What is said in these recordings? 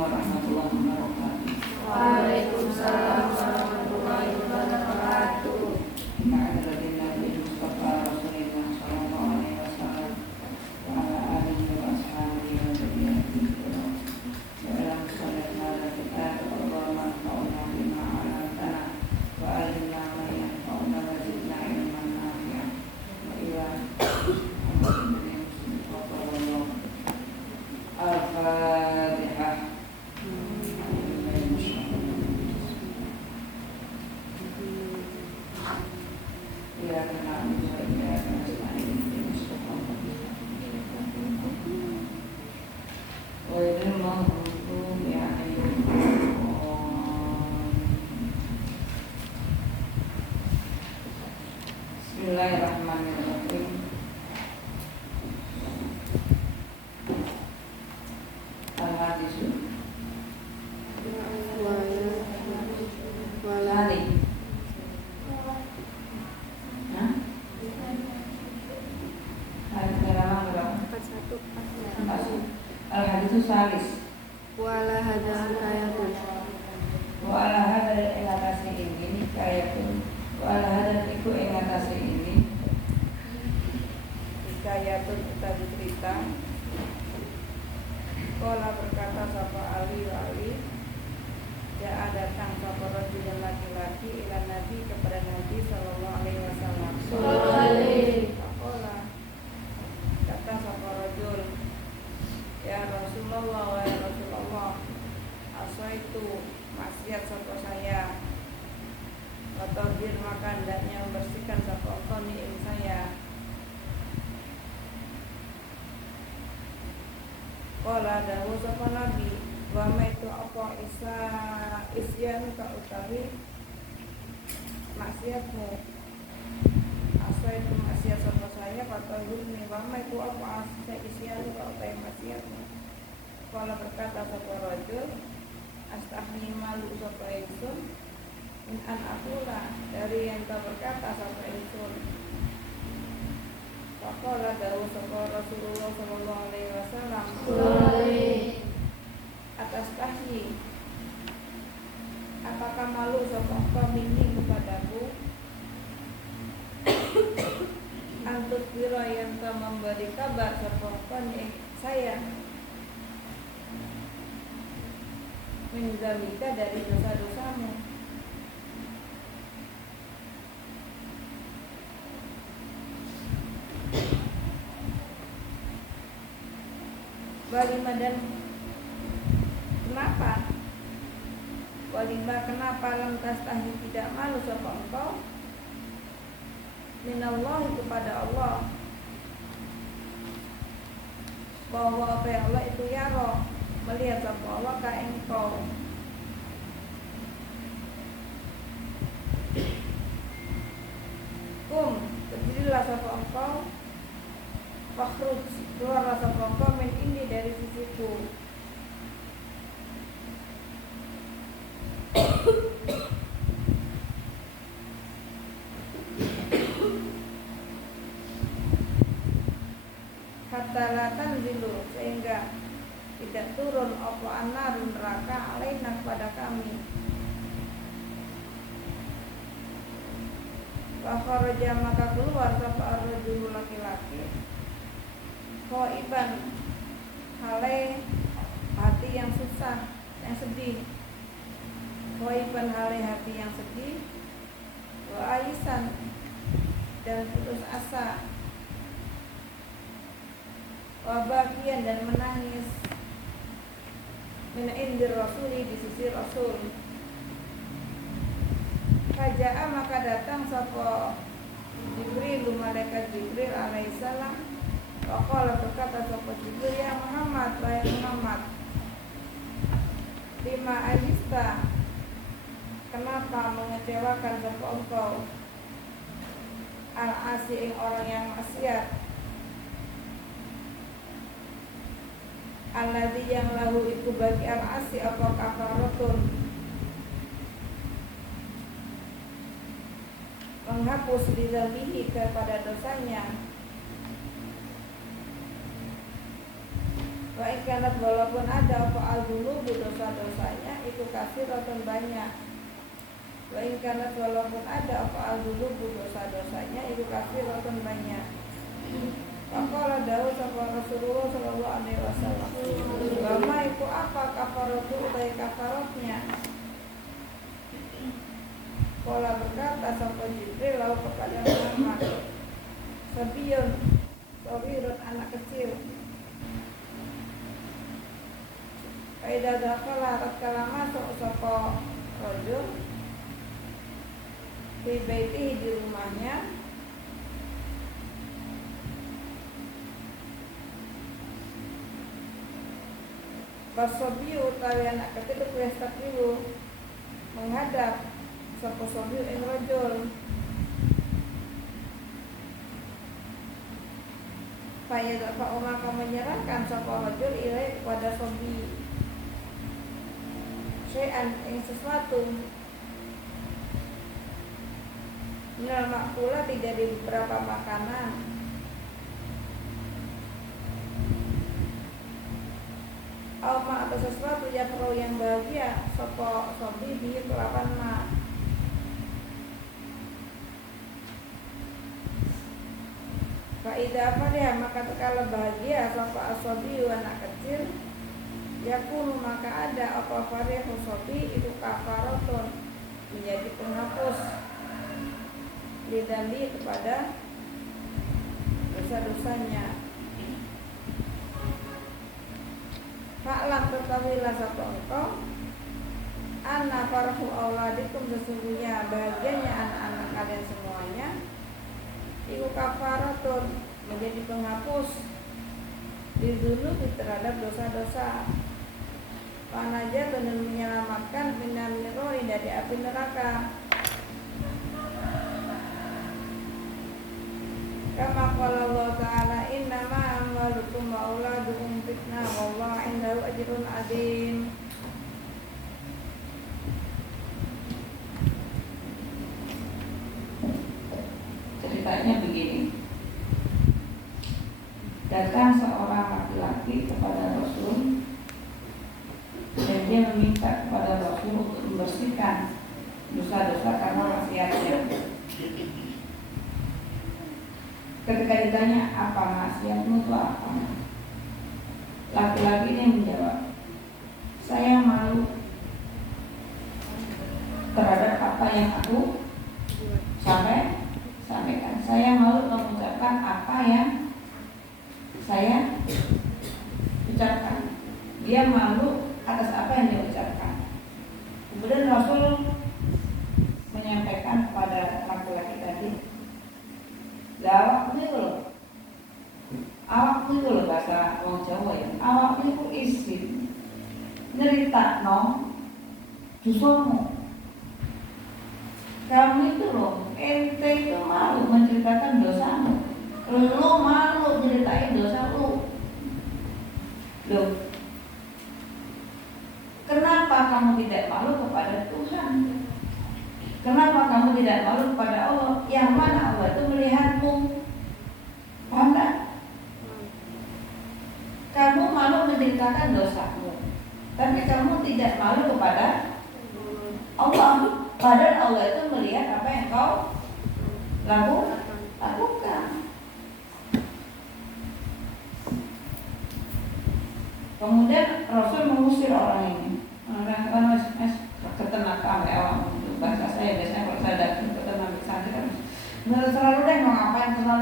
warahmatullahi wabarakatuh. Waalaikumsalam warahmatullahi wabarakatuh. Inna lillahi Nabi Mustafa Rasulullah sallallahu alaihi wasallam wa ala alihi wa ashabihi wa tabi'in. Wa ala sallallahu kita Allah manfa'una bima 'allamtana wa alimna ma yanfa'una wa zidna ilman nafi'an. Wa ila Al-Fatihah. Ya kenal saya nasta'in Mustafa. Wa ilmuhu Bismillahirrahmanirrahim. Al-Hadisu Walali. Nah, hadis halaman berapa? 41. Al-Hadisu Salis. Wala hadal kayatun. Wa ala hadal ingatasi ini kayatun. Wa ala hadal iku ingatasi ini Hikayatun utawi cerita. Kola berkata sapa Ali wa Ali, ya datang sapa rajul dan laki-laki ila Nabi kepada Nabi sallallahu alaihi wasallam. Kola kata sapa rajul, ya Rasulullah wa ya Rasulullah, asaitu maksiat sapa saya. Atau bir maka hendaknya membersihkan sapa engkau ing saya. Qala dawu sapa Nabi, wa maitu apa isyan ka utawi maksiatmu. Asaitu maksiat sapa saya fatahurni wa maitu apa isyan ka utawi maksiatmu. Qala berkata sapa rajul, astahni malu sapa ingsun in an aqula dari yang tak berkata sapa ingsun. Faqala dawu sapa Rasulullah sallallahu alaihi wasallam, atas tahyi, apakah malu sapa engkau minni kepadaku? Antut biro yang telah memberi kabar sapa engkau saya minzalika dari dosa-dosamu. Walima dan kenapa? Walima kenapa lantas tahi tidak malu sapa engkau? Minallahi kepada Allah, bahwa apa yang Allah itu yaro, melihat sapa Allah ka engkau. Kum berdirilah sapa engkau, fakhruj keluar sapa engkau min ini dari sisiku. Hatta la tanzilu, sehingga tidak turun apa anarun neraka alaina kepada kami. Wa kharaja maka keluar sapa ar-rajul laki-laki, khaiban hale hati yang susah, yang sedih. Khaiban hale hati yang sedih. Wa aisan dan putus asa. Wa bakian dan menangis. Min indir rasuli, di sisi Rasul. Faja'a maka datang sapa Jibril, malaikat Jibril alaihissalam. Waqala berkata sapa Jibril, ya Muhammad, wahai Muhammad, lima ajista, kenapa mengecewakan sapa engkau al-asi ing orang yang maksiat, alladzi yang lahu itu bagi al-asi apa kafaratun, menghapus dizambihi kepada dosanya. Wa ikanat walaupun ada apa al-dulu dosa-dosanya itu katsiratun banyak. Wa ikanat walaupun ada apa al-dulu dosa-dosanya itu katsiratun banyak. Faqala Daud sapa Rasulullah sallallahu alaihi wasallam. Wa itu apa kafaratu utai kafaratnya? Qala berkata sapa Jibril lalu kepada Muhammad. Sabiyun, sabirun anak kecil. Kaidah dakala tatkala masuk sapa rajul di baitihi di rumahnya. Pasobiu utawi anak kecil itu menghadap sapa sobiu ing rajul. Faya dapat maka menyerahkan sapa rajul ilai kepada sobi syai'an ing sesuatu minal makula tidak dari beberapa makanan Alma atau sesuatu yang bahagia sapa sobi bihi kelapan ma. Faidah apa dia maka tekala bahagia sapa asobi anak kecil yakunu maka ada apa farihu sobi itu kafaratun menjadi penghapus lidambi kepada dosa-dosanya. Fa'lam ketahuilah satu engkau anna farhu auladikum sesungguhnya bahagianya anak-anak kalian semuanya iku kafaratun menjadi penghapus didunubi terhadap dosa-dosa panaja dan menyelamatkan minal niroi dari api neraka. Kama qala Allah ta'ala innama amwalukum wa auladukum fitnah wallahu indahu ajrun adzim. Ceritanya begini. Datang seorang laki-laki kepada Rasul dan dia meminta kepada Rasul untuk membersihkan dosa-dosa karena maksiatnya. Ketika ditanya apa maksiatmu itu apa, laki-laki ini menjawab, saya malu terhadap apa yang aku sampaikan. Saya malu mengucapkan apa yang saya ucapkan. Dia malu atas apa yang dia ucapkan. Kemudian Rasul menyampaikan kepada laki-laki tadi, awakmu itu loh bahasa wong Jawa ya. Awakmu itu isin nyeritakno dosamu. Kamu itu loh, ente itu malu menceritakan dosamu. Lu malu ceritain dosa lu. Loh, kenapa kamu tidak malu kepada Tuhan? Kenapa kamu tidak malu kepada Allah? Yang mana Allah itu melihatmu? Paham tak? Kamu malu menceritakan dosamu, tapi kamu tidak malu kepada Allah. Padahal Allah itu melihat apa yang kau lakukan. Kemudian Rasul mengusir orang ini. Orang ketenak sampai awam. Bahasa saya biasanya kalau saya datang ketenak sana kan, selalu deh mau ngapain, terserah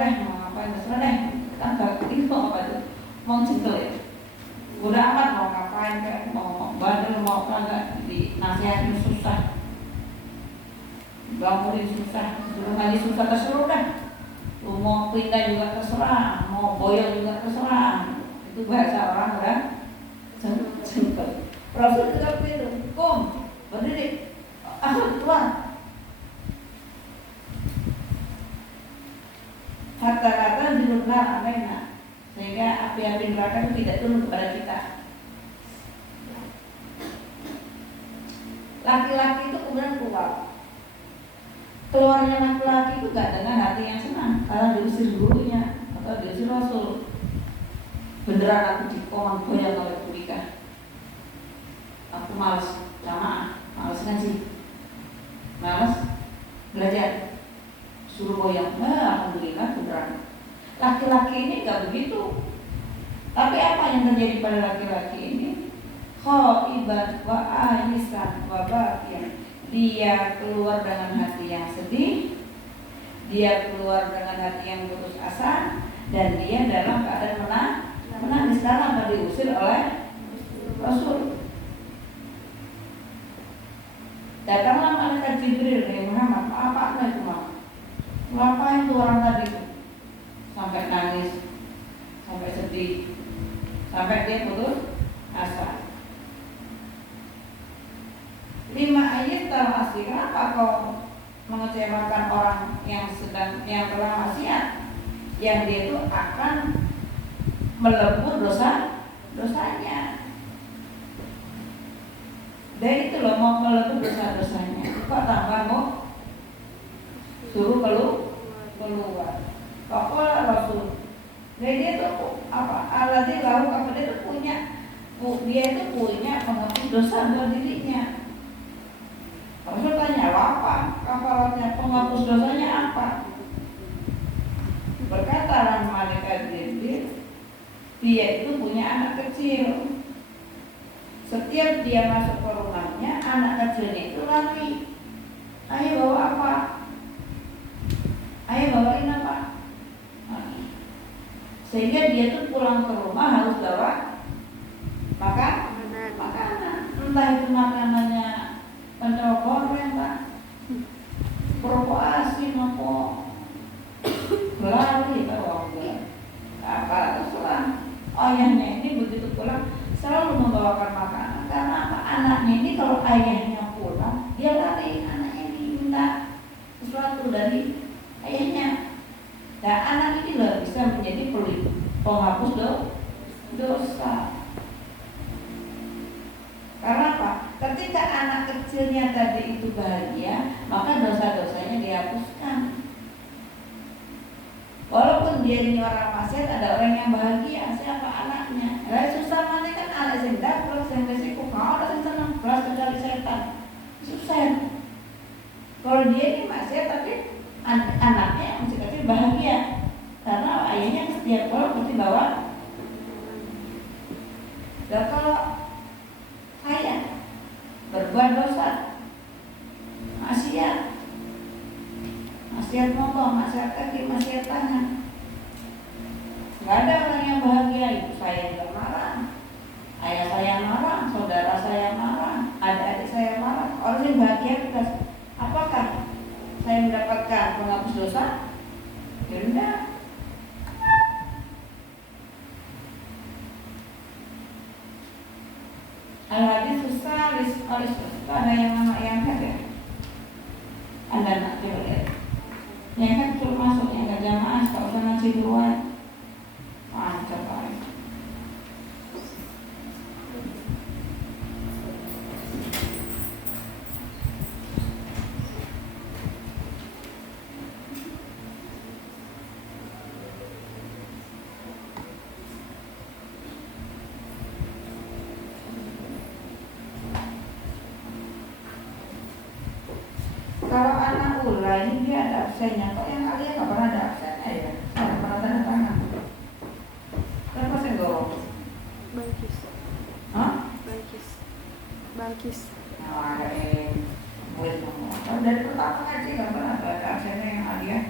deh. Kan itu apa tuh? Mau cinta ya. Udah amat mau ngapain kayak mau bandel mau apa enggak dinasihatin susah. Bangunin susah, suruh ngaji susah terserah dah. Lu mau pindah juga terserah, mau boyong juga terserah. Itu bahasa orang simpel. Rasul tetap itu, berdiri, keluar. Kata-kata dirunal alaina, sehingga api-api neraka itu tidak turun kepada kita. Laki-laki itu kemudian keluar. Keluarnya laki-laki itu gak dengan hati yang senang karena diusir gurunya atau diusir Rasul. beneran aku dikon goyang oleh kuliah. Aku males jamaah, males ngaji, males belajar, suruh goyang. Alhamdulillah beneran. Laki-laki ini gak begitu. Tapi apa yang terjadi pada laki-laki ini? Khaiban wa anisan wa baqiyan. Dia keluar dengan hati yang sedih, dia keluar dengan hati yang putus asa, dan dia dalam keadaan menangis karena diusir oleh Rasul. Datanglah malaikat Jibril dari Muhammad, apa itu mau? Ngapain tuh orang tadi itu? Sampai nangis, sampai sedih, sampai dia putus asa. 5 ayat termasuk kenapa kau mengecewakan orang yang telah maksiat, yang dia itu akan melebur dosanya. Dan itu loh mau melebur dosanya. Kok tambah mau suruh keluar. Pakola Rasul. Dan dia tuh aladhi lalu apa dia tuh punya penghapus dosa buat dirinya. Rasul tanya apa? Kafaratnya penghapus dosanya apa? Berkata malaikat Jibril, dia itu punya anak kecil. Setiap dia masuk ke rumahnya, anak kecilnya itu lari. Ayo bawa apa? Ayo bawain apa? Sehingga dia tuh pulang ke rumah harus bawa makanan. Entah itu makanannya pentol goreng, Pak, kerupuk asin, apa gelari, apa terserah. Ayahnya ini begitu pulang selalu membawakan makanan. Karena apa? Anaknya ini kalau ayahnya pulang, dia lari. Anaknya ini minta sesuatu dari ayahnya. Dan anak ini loh bisa menjadi penghapus dosa. Karena apa? Ketika anak kecilnya tadi itu bahagia, maka dosa-dosanya dihapuskan. Walaupun dia ini orang maksiat, ada orang yang bahagia. Siapa? Anaknya. Susah mana kan anak yang dapat, yang resiko. Kalau ada yang senang, belas dari setan. Susah. Kalau dia ini maksiat, tapi anaknya yang masih kecil bahagia. Karena ayahnya setiap kalau pasti bawa. Dan kalau saya berbuat dosa, maksiat motor, maksiat kaki, maksiat tangan, nggak ada orang yang bahagia. Ibu saya juga marah, ayah saya marah, saudara saya marah, adik-adik saya marah. Orang yang bahagia kita, apakah saya mendapatkan penghapus dosa? Ya enggak. Al-hadis susah, ada yang nama yang ada. Anda nak coba lihat. Yang kan suruh masuk, yang gak jamaah, tak usah ngaji duluan. Coba. Kalau anak ula ini dia ada absennya, kok yang kalian nggak pernah ada absennya ya? Saya pernah tanda tangan. Kenapa saya dorong? Balkis. Nah, ada murid ngomong. Kalau dari pertama ngaji nggak pernah ada absennya yang Alia.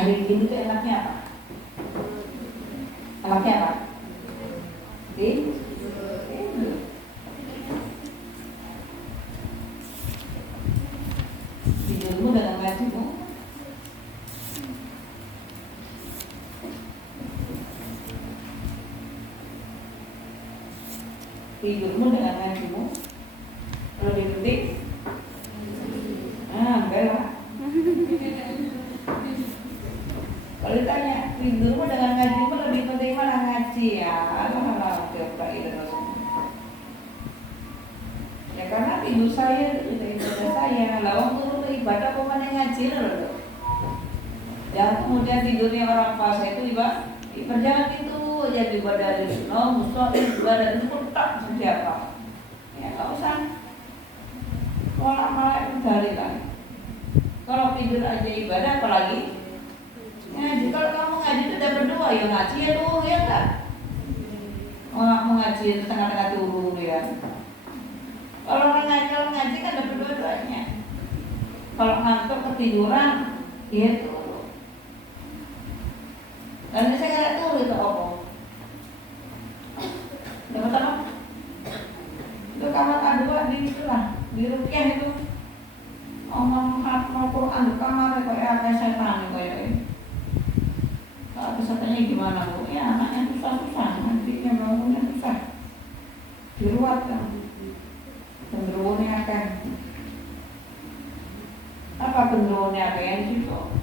Hari ini tuh enaknya apa? Enaknya apa? Tidurmu dengan ngajimu tidurmu dengan ngajimu lebih penting? Enggak lah. Kalau ditanya tidurmu dengan ngajimu lebih penting mana, ngaji ya? Alah, coba itu terus. Ya karena tidur saya itu ibadah saya. Lah wong turu ibadah kok mana ngaji loh. Dan kemudian tidurnya orang fase itu jangan itu aja ibadah di ibadah itu pun tak siapa. Ya nggak usah. Malah itu dari kan. Kalau tidur aja ibadah apalagi ngaji. Kalau kamu ngaji itu udah berdua ya ngaji ya tuh ya kan. Mengaji itu tengah-tengah turun ya. Kalau orang ngaji kan ada berdua-duanya. Kalau ngantuk ketiduran ya itu. Dan saya nggak tahu itu apa. Yang pertama itu kamar kedua di itulah di rukyah itu omong hafal Quran di kamar kayak ada setan kayak ini. Kalau pesertanya gimana bu? Ya anaknya susah nantinya bangunnya susah. Diruat kan, cenderungnya akan apa cenderungnya kayak gitu.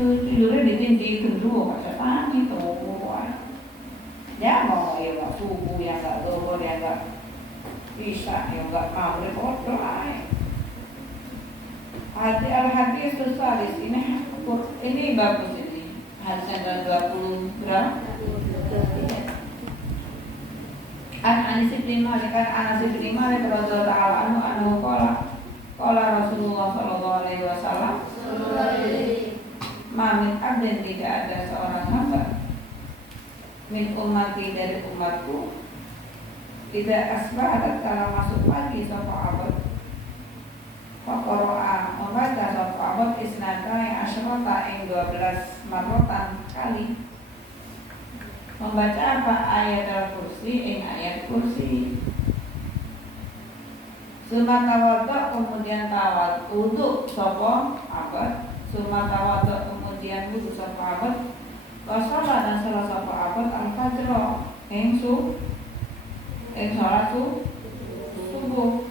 Tidurnya ditindih gendruwo gak setan itu. Ya mau ya gak subuh, ya gak zuhur, ya gak isya, ya gak maghrib, kotor aja. Al-Hadis Salis ini bagus ini. Hadis yang 20 berapa? Anas bin Malik radhiyallahu ta'ala anhu qala Rasulullah sallallahu alaihi wasallam Mamin abden tidak ada seorang hamba min ummati dari umatku tidak asbahat kalau masuk pagi sapa abad faqara'a membaca sapa abad isnatai asyrata ing 12 marrotan kali membaca apa ayat al-kursi ing ayat kursi sumatawadha kemudian tawad wudu sapa abad sumatawadha kemudian wudu sapa abad wasala dan salah sapa abad al-fajr ing salat subuh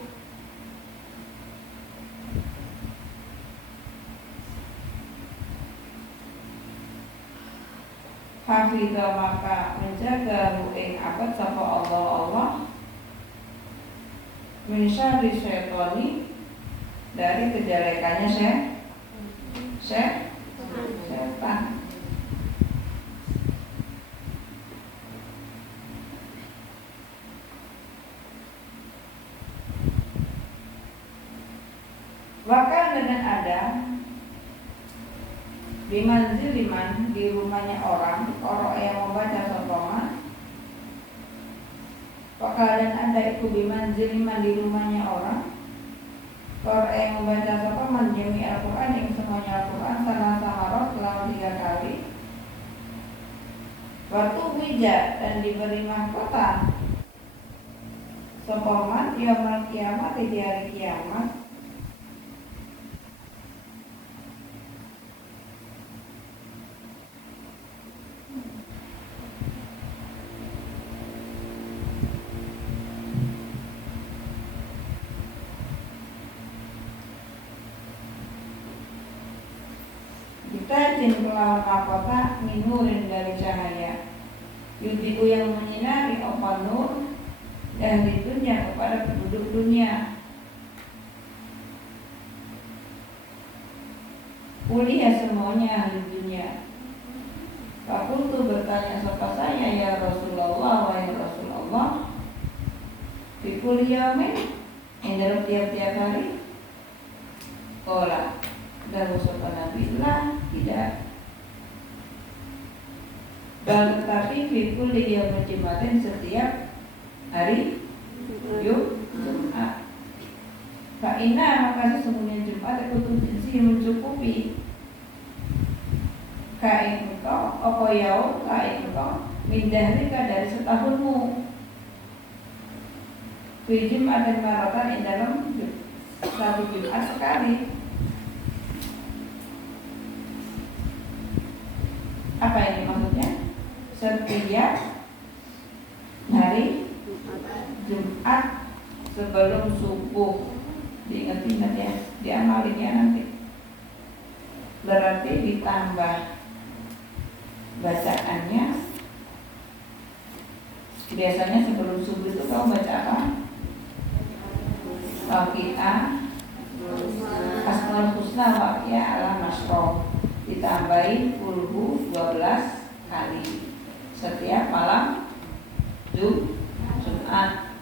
hafidha maka menjaga ing abad sapa Allah min syarri syaitani dari kejelekannya setan. Bahkan dengan ada bimanziliman di rumahnya orang yang membaca sokongan. Bahkan ada itu bimanziliman di rumahnya orang yang membaca sokongan jami Al-Quran yang semuanya Al-Quran salah samarot selama 3 kali. Waktu wija dan diberi mahkota sokongan yaumul kiamat di hari kiamat. Tajin kelawan mahkota minurin dari cahaya yudiku yang menyinari opan nur dan di dunia kepada penduduk dunia. Kuliah semuanya ahli dunia. Fakultu bertanya sapa saya ya Rasulullah wahai Rasulullah fi kulli yaumin yang dalam tiap-tiap hari. Qala dan usulkan Nabi lah tidak. Dan tetapi fikul dia menjematin setiap hari Jumat. Karena maka sesungguhnya Jumat itu tujuh mencukupi. Kain engkau, apa yau kain engkau mindahrika dari setahunmu. Fi Jumat dan maratan di dalam satu Jumat sekali. Apa ini maksudnya? Setiap hari Jumat sebelum subuh. Diingat-ingat ya, diamalin ya nanti. Berarti ditambah bacaannya. Biasanya sebelum subuh itu kamu baca apa? Waqiah, Asmaul Husna, Waqiah, Al-Nasr. Ditambahin kulhu 12 kali setiap malam Jumat.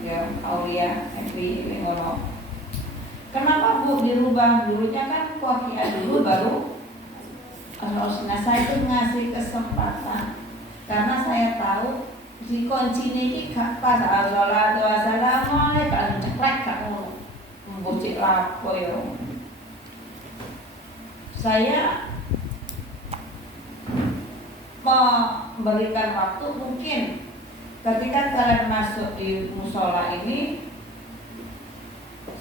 Ya, Aulia, Evi, ini ngono. Kenapa Bu dirubah? Dulunya kan Waqiah dulu baru Asmaul Husna. Saya itu ngasih kesempatan karena saya tahu si kunci ini gak pas. Assalatu wassalamu kan ceklek gak ngono. Mbocik lapo ya. Saya memberikan waktu mungkin ketika kalian masuk di musola ini,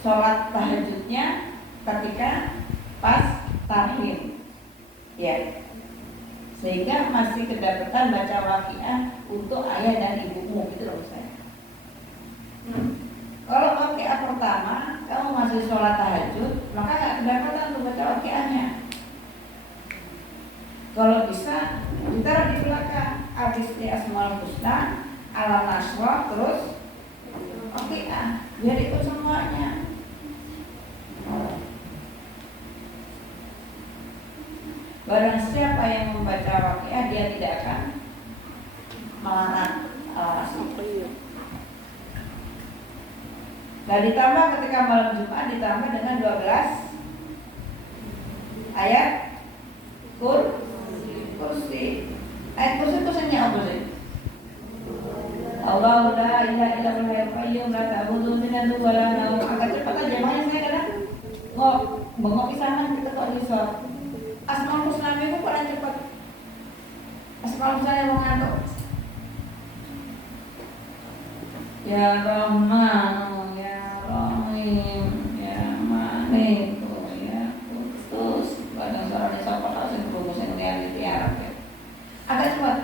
sholat tahajudnya ketika pas tahrim, ya, sehingga masih kedapatan baca Waqiah untuk ayah dan ibumu gitu loh saya. Kalau Waqiah pertama kamu masih sholat tahajud, maka nggak kedapatan untuk baca Waqiahnya. Kalau bisa ditaruh di belakang, habis di Asmaul Husna, Al-Nasr, terus Waqiah, biar ikut semuanya. Barang siapa yang membaca Waqiah, dia tidak akan melarang Al-Nasr. Dan ditambah ketika malam Jumat ditambah dengan 12 ayat kursi. Ayat kursi itu senyap apa sih? Allahu la ilaha illa huwal qayyum la ta'khudhuhu sinatun wa la nawm. Agak cepat aja, makanya saya kadang bengok pisahan kita kok iso. Asmaul Husna itu paling cepat. Asmaul Husna yang ngantuk. Ya Rahman, ya Rahim, ya Malik, ya Kudus. Kadang suaranya siapa tahu sih berhubung sendiri di Arab ya. Agak cepat.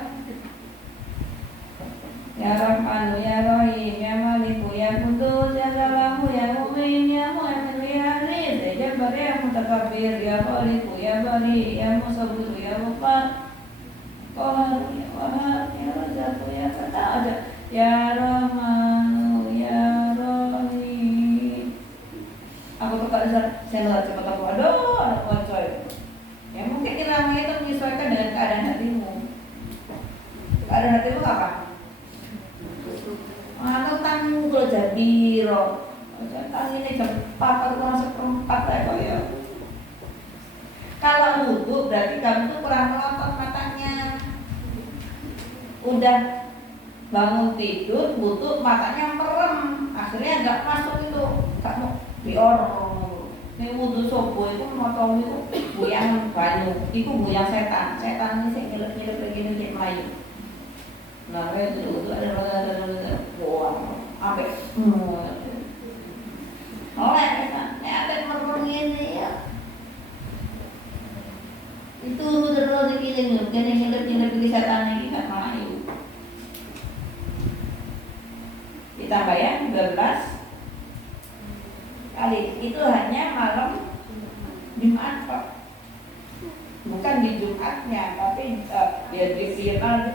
Ya Rahman, ya Rahim, ya Malik, ya Kudus, ya Salamu, ya Mu'min, ya Mu'min, ya Aziz, ya Jabbar, ya Mutakabbir, ya Khaliq, ya Bari, ya Musawwir, ya Muqad, Qahar, ya Wahab, ya Razak, ya Qatada, ya Rahman, ya Rahim. Aku tukar saya cepat aku, aduh, coy. Ya mungkin ilmu itu menyesuaikan dengan keadaan hatimu. Keadaan hatimu apa? Atau tanggung kalau jabiro, tang ini cepat atau kurang seperempat ya. Kalau wudhu berarti kamu tuh kurang melotot matanya. Udah bangun tidur, butuh matanya merem, akhirnya nggak masuk itu, nggak mau diorong. Ini wudhu sobo itu motong itu buyang banyu, itu buyang setan. Setan ini sih nyelip-nyelip begini kayak Melayu. Nah, itu wudhu ada buang, apa? Oleh setan, ini ada merem ini ya. Itu terus dikirim, nyelip-nyelip di setan ini kan Melayu. Ditambah ya 12 kali. Itu hanya malam Jumat kok. Bukan di Jumatnya, tapi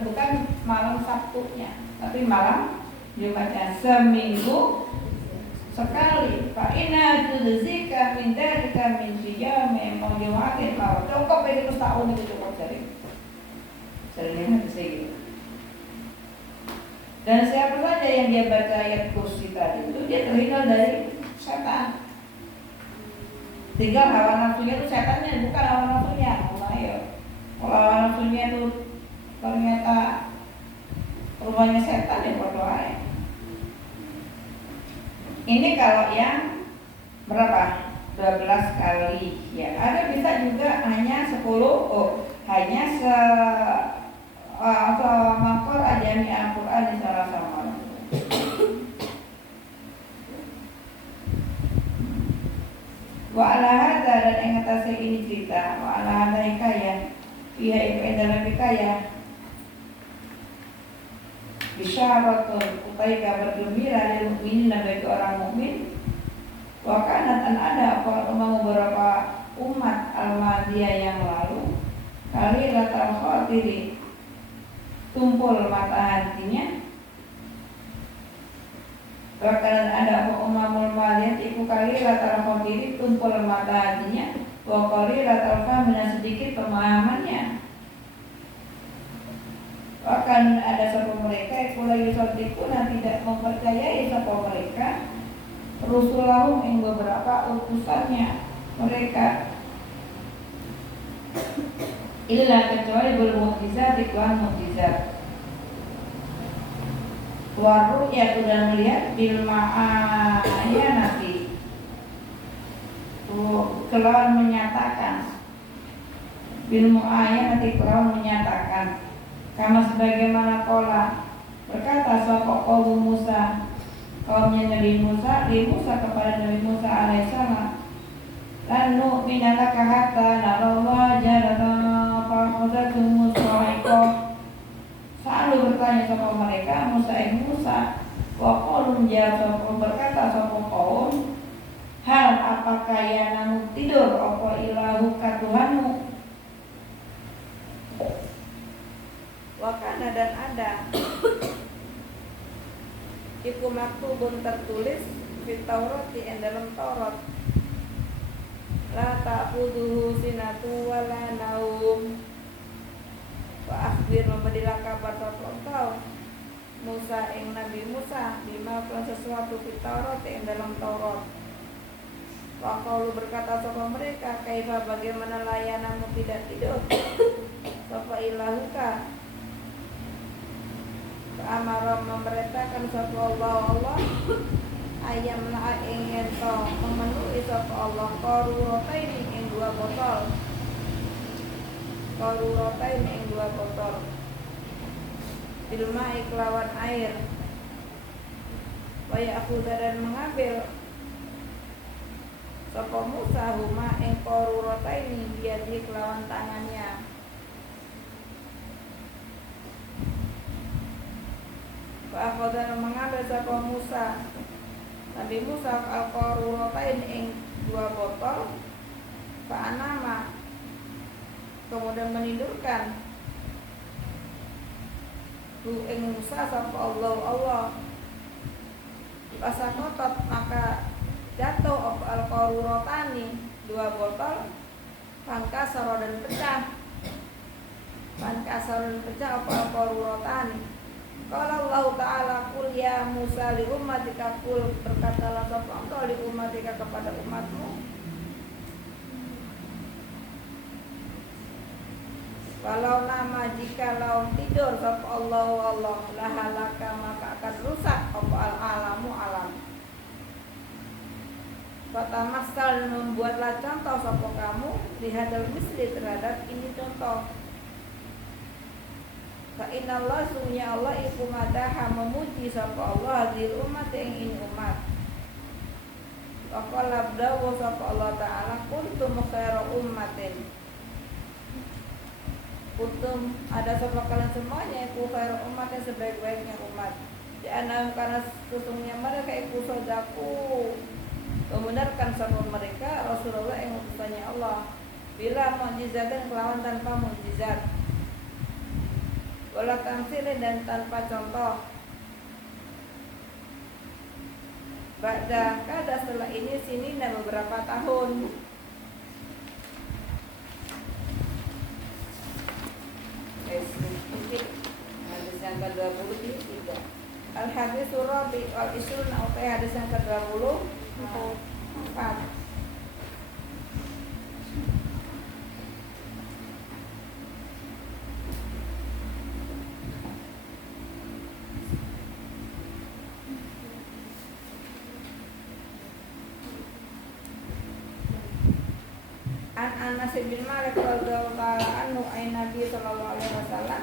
bukan malam Sabtunya, tapi malam Jumatnya, seminggu sekali. Fa inna tudzika min dzalika min siyami mawjumatin maut. Cukup itu setahun itu cukup seringnya gitu. Dan siapa saja yang dia baca ayat kursi tadi itu dia terhindar dari setan. Tinggal hawa nafsunya itu setannya, bukan hawa nafsunya. Kalau hawa nafsunya itu ternyata rumahnya setan ya berdoa. Ini kalau yang berapa? 12 kali ya. Ada bisa juga hanya 10. Hanya makor ajami Al-Quran di salah sama. Wa ala hadza dan ing atase ini cerita wa ala hadza hikayah. Iya itu dalam hikayah. Bisyaratun utai kabar gembira lil mukminin bagi orang mukmin. Wa kanat ada beberapa umat al-madiyah yang lalu kali latar khatiri tumpul mata hatinya. Bahkan ada umamul maliyat iku kali latar khatiri tumpul mata hatinya. Wa kali latar fahmina sedikit pemahamannya. Bahkan ada satu mereka iku lagi sotikuna tidak mempercayai satu mereka rusulahum yang beberapa utusannya mereka illa kecuali bermukjizat iklan mukjizat waru ya sudah melihat bil nanti kelawan menyatakan bil nanti kelawan menyatakan kama sebagaimana kola berkata sapa kaum Musa kaumnya Nabi Musa kepada Nabi Musa alaihissalam lanu minalaka hatta narallah jalatana fa'uzatum musra'iqah. Selalu bertanya sama mereka Musa wa qaulun jawab berkata sama kaum hal apakah yanamu tidur apa ilahuka Tuhanmu. Wakana dan ada iku maktubun tertulis di Taurat di dalam Taurat la ta'khudhuhu sinatu wala naum wa akhbir memberilah kabar satu engkau Musa ing Nabi Musa bima kelan sesuatu di Taurat di dalam Taurat. Wa qaulu berkata sapa mereka kaifa bagaimana layananmu tidak tidur sapa ilahuka Amara memerintahkan satu Allah ayam la ingin to memenuhi satu Allah qarurotain ing dua botol bilma iklawan air wa ya'khudha dan mengambil sapa Musa huma ing qarurotain dia di kelawan tangannya. Fa'akhodana mengambil sapa Musa Nabi Musa al-qarurotain ing dua botol fa'anama kemudian menidurkan hu ing Musa sapa Allah pasakotot maka jatuh al-qarurotani dua botol pangkasaro dan pecah apa al-qarurotani. Qala Allah Ta'ala qul ya Musa li ummatika qul berkatalah sapa engkau li ummatika kepada umatmu walau nama jikalau tidur sapa Allah lahalaka maka akan rusak apa alamu alam. Fatamasal membuatlah contoh sapa kamu lihadal misli terhadap ini contoh. Fa inna Allah sungguhnya Allah iku madaha memuji sapa Allah hadil umat yang ini umat. Wa qala bdawu sapa Allah Ta'ala kuntum khairu ummatin. Kuntum ada sapa kalian semuanya iku khairu umatin sebaik-baiknya umat. Jangan karena sesungguhnya mereka iku sodaku membenarkan sapa mereka Rasulullah yang utusannya Allah bila mukjizat dan kelawan tanpa mukjizat. Wala tamsilin dan tanpa contoh. Ba'da kada setelah ini sini dan beberapa tahun. Mungkin hadis yang ke-23. Al-hadis Rabi al-Isrun utai hadis yang ke-24. Anas bin Malik radhiyallahu ta'ala anhu ay Nabi sallallahu alaihi wasallam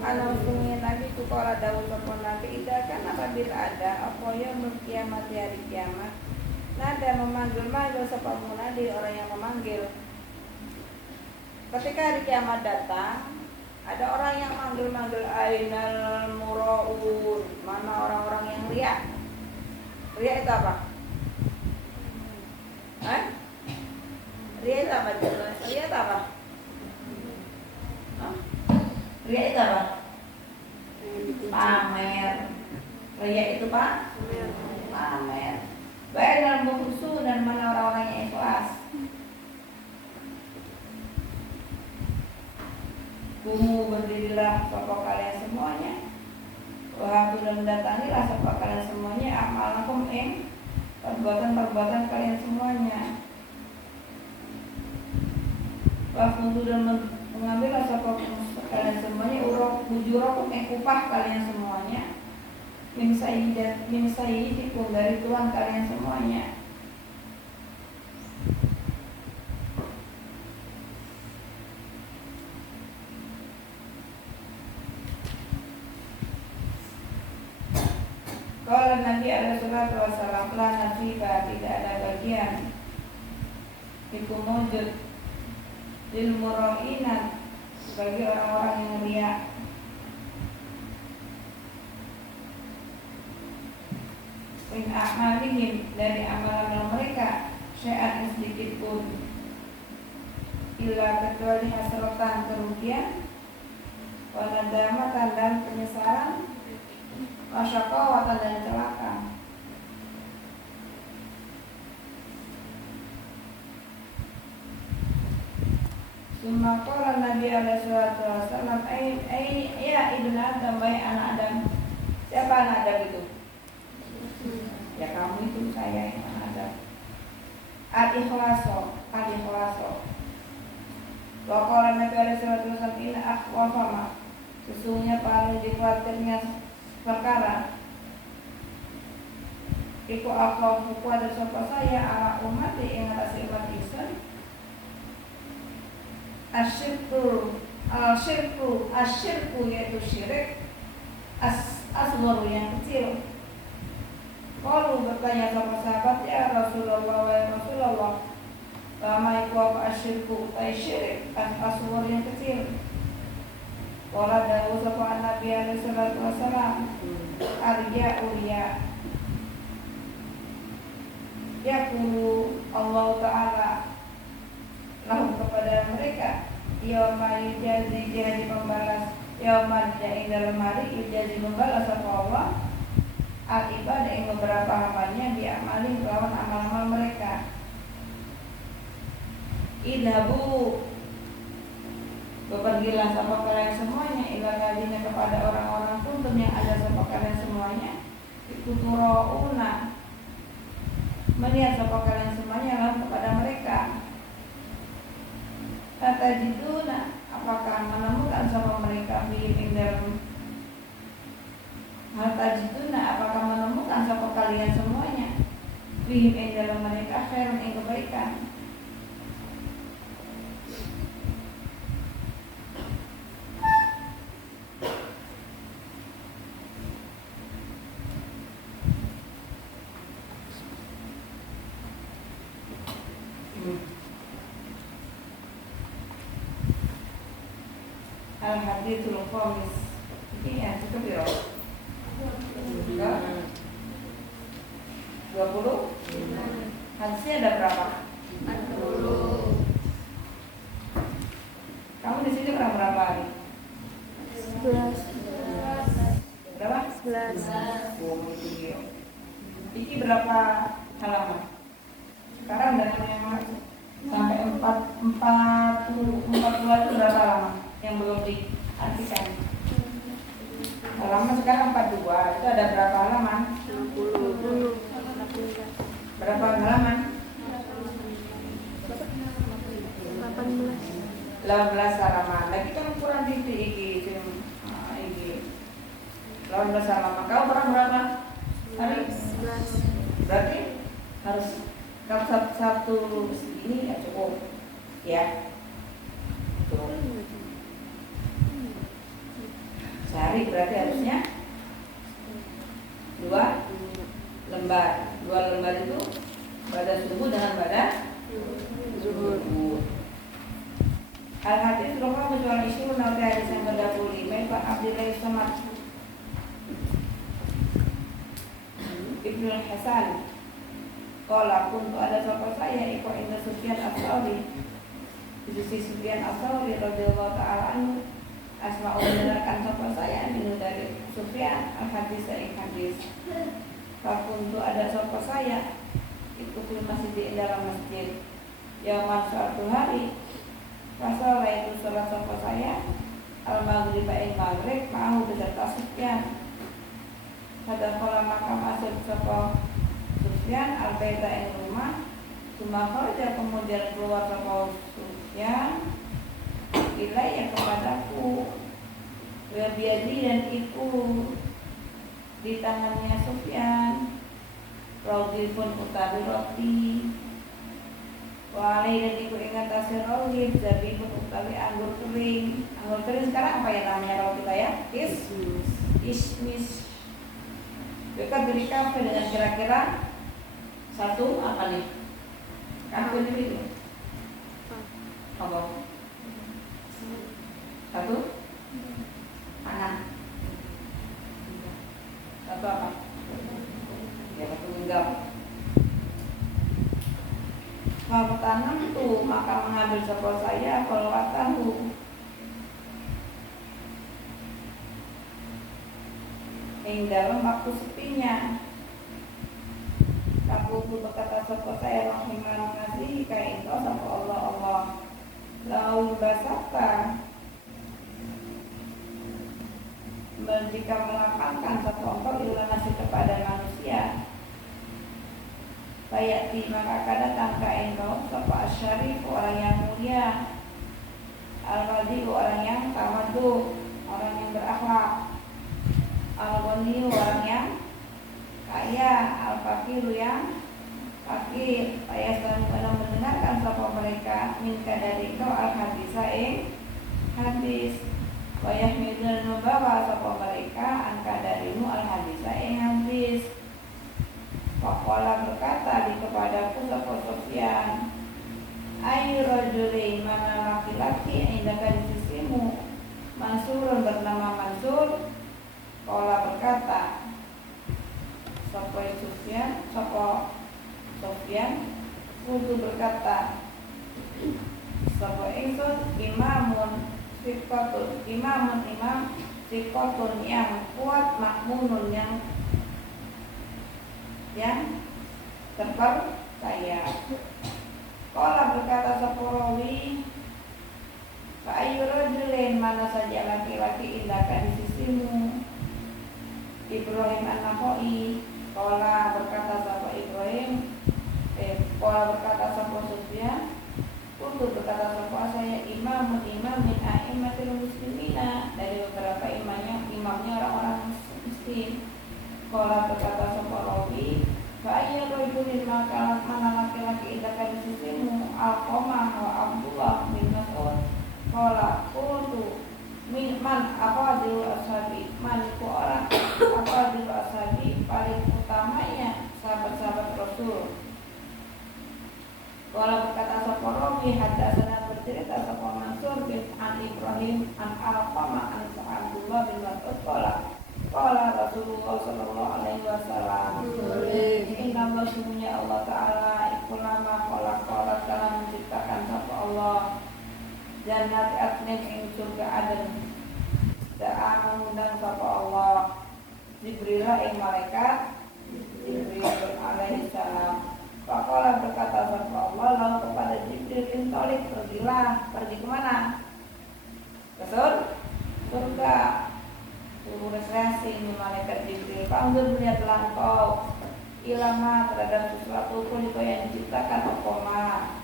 ana sunni Nabi tu qala dawuh sapa Nabi ida kan apabila ada apa ya kiamat hari kiamat nada memanggil-manggil sapa munadi orang yang memanggil ketika hari kiamat datang Ada orang yang manggil-manggil ainal muraun. Mana orang-orang yang riak? Riak itu apa? Hah? Riak itu apa? Riak itu apa? Hah? Riak itu apa? Pamer. Riak itu Pak? Pamer. Baik dalam khusus dan mana orang-orang yang ikhlas. Kumu berdirilah sapa kalian semuanya. Wahai dan mendatangilah sapa kalian semuanya amalakum ing perbuatan-perbuatan kalian semuanya. Wafundu dan mengambillah sapa kalian semuanya urok bujurakum ing upah kalian semuanya. Min sayyidikum dari Tuhan kalian semuanya. Kalau Nabi alaihi salatu wasallam la nasiba, tidak ada bagian iku mujud lil mura'ina bagi orang-orang yang riya. Min a'malihim dari amalan mereka syai'an sedikit pun illa kecuali hasratan kerugian wa nadamatan dan penyesalan wasyaqawatan dan celaka. Summa qala Nabi alaihi salatu wasallam ya ibnu Adam, baik anak Adam. Siapa anak Adam itu? Ya kamu itu, saya yang anak Adam. Al-ikhlaso. Wa qala Nabi alaihi salatu wasallam inna akhwafama, sesungguhnya paling dikhawatirnya perkara iku akhafu ada sapa saya ala umat ing atas umat Islam asyirku yaitu syirik asghar yang kecil. Kalau bertanya sama sahabat, ya Rasulullah wa Rasulullah, lama iku apa asyirku utai syirik asghar yang kecil. Qala dawu sapa Nabi alaihi salatu wasalam arya ulia yaqulu Allah taala lahum kepada mereka yauma yujazi jadi pembalas yauma ing dalam hari yujazi membalas sapa Allah al ibadah yang beberapa amalnya diamali melawan amal-amal mereka. Idhabu, bepergilah sapa kalian semuanya ila ladina kepada orang-orang kuntum yang ada sapa kalian semuanya ikuturauna melihat sapa kalian semuanya lalu kepada mereka. Fatajiduna, apakah menemukan sapa mereka ing dalam fatajiduna, apakah menemukan sapa kalian semuanya ing dalam mereka khairan ing kebaikan. Al-hadithul khamis. Ini ya, cukup ya? 20? Hadisnya ada berapa? 40. Kamu di sini berapa hari? 11. Berapa? 11. Oh, itu dia. Iki berapa halaman? Sekarang dari yang sampai 40 itu berapa halaman? Yang belum diartikan. Halaman sekarang 42. Itu ada berapa halaman? 60. Berapa halaman? 18 halaman. Lagi kan ukuran titik iki. Iki. 18 halaman. Kau pernah berapa hari? 11. Berarti harus kalau satu segini ya cukup. Ya. Tuh. Sehari berarti harusnya 2 lembar. 2 lembar itu pada subuh dengan pada Zuhur. Al-Hadis Roha Musuhan Isu Nauti Hadis yang ke-25 Ibn Abdillah Samad Ibn Hasan Qala kuntu ada sapa saya Iko inda Sufyan As-Sauri di sisi Sufyan As-Sauri radhiyallahu ta'ala anhu asma'u mendengarkan sapa saya minu dari Sufyan Al-Hadis yang hadis kuntu ada sapa saya ikut di masjid di dalam masjid Yaman suatu hari Rasul itu sholat sapa saya al-maghrib ing maghrib mau beserta Sufyan. Pada kala maka masuk sapa Sufyan al-baita ing rumah. Sumakharja kemudian keluar sapa Sufyan ilaiya kepadaku. Wa biadi dan itu di tangannya Sufyan. Raudifun utawi roti. Walai dan iku ingat tasir rawit zabibun utawi anggur kering. Anggur kering sekarang apa ya namanya rawit kita ya? Ismis. Dekat dari kafe dengan kira-kira satu apa nih? Kafe ini itu apa? Satu tangan. Satu apa? Ya satu genggam. Kalau tanam itu maka mengambil sapa saya kalau tahu yang dalam waktu sepinya. Aku berkata sapa saya rahimah ngasih kayak itu sapa Allah lalu basaka jika melapangkan satu engkau iluminasi kepada manusia. Bayati maka akan datang ke engkau sapa asyarif orang yang mulia, al-wadi orang yang tawadhu orang yang berakhlak, al-ghani orang yang kaya, al-fakir yang fakir. Ayat dan mendengarkan sapa mereka minka dari engkau al-hadisa hadis. Wayahmidun membawa sapa mereka angka darimu al-hadisa hadis. Waqala berkata di kepadaku sapa Sufyan, ayu rajulin mana laki-laki yang indahkan di sisimu, Mansurun bernama Mansur. Qala berkata sapa Sufyan, kudu berkata sapa ingsun imam sikotun yang kuat, makmunun yang terpercaya. Qala berkata sapa rawi, fa ayyu rajulin mana saja laki-laki indahkan di sisimu, Ibrahim an-Nakhai. Qala berkata sapa berkata sapa Sufyan, untuk berkata sapa saya imam min a'immatil muslimina, dari beberapa imamnya orang-orang muslim. Qala berkata sapa rawi, fa ayyu rajulin maka mana laki-laki indahkan di sisimu, Alqamah wa Abdullah bin Mas'ud. Qala qultu min man afadilu ashabi, man itu orang afadilu ashabi paling utamanya sahabat-sahabat Rasul. Qala berkata sapa rawi, hadatsana bercerita sapa Mansur bin Ibrahim an Alqamah an Abdullah bin Mas'ud. Qala Rasulullah sallallahu alaihi wasallam, inna Allah sungguhnya Allah Ta'ala iku lama qala telah menciptakan sapa Allah jannati adnin ing surga Aden. Da'a mengundang sapa Allah Jibril ing malaikat Jibril alaihi salam. Faqala berkata sapa Allah lalu kepada Jibril, intolik pergi kemana? Ke surga. Suruh rekreasi ini malaikat Jibril. Panggil melihatlah engkau ilama terhadap sesuatu pun itu yang diciptakan okoma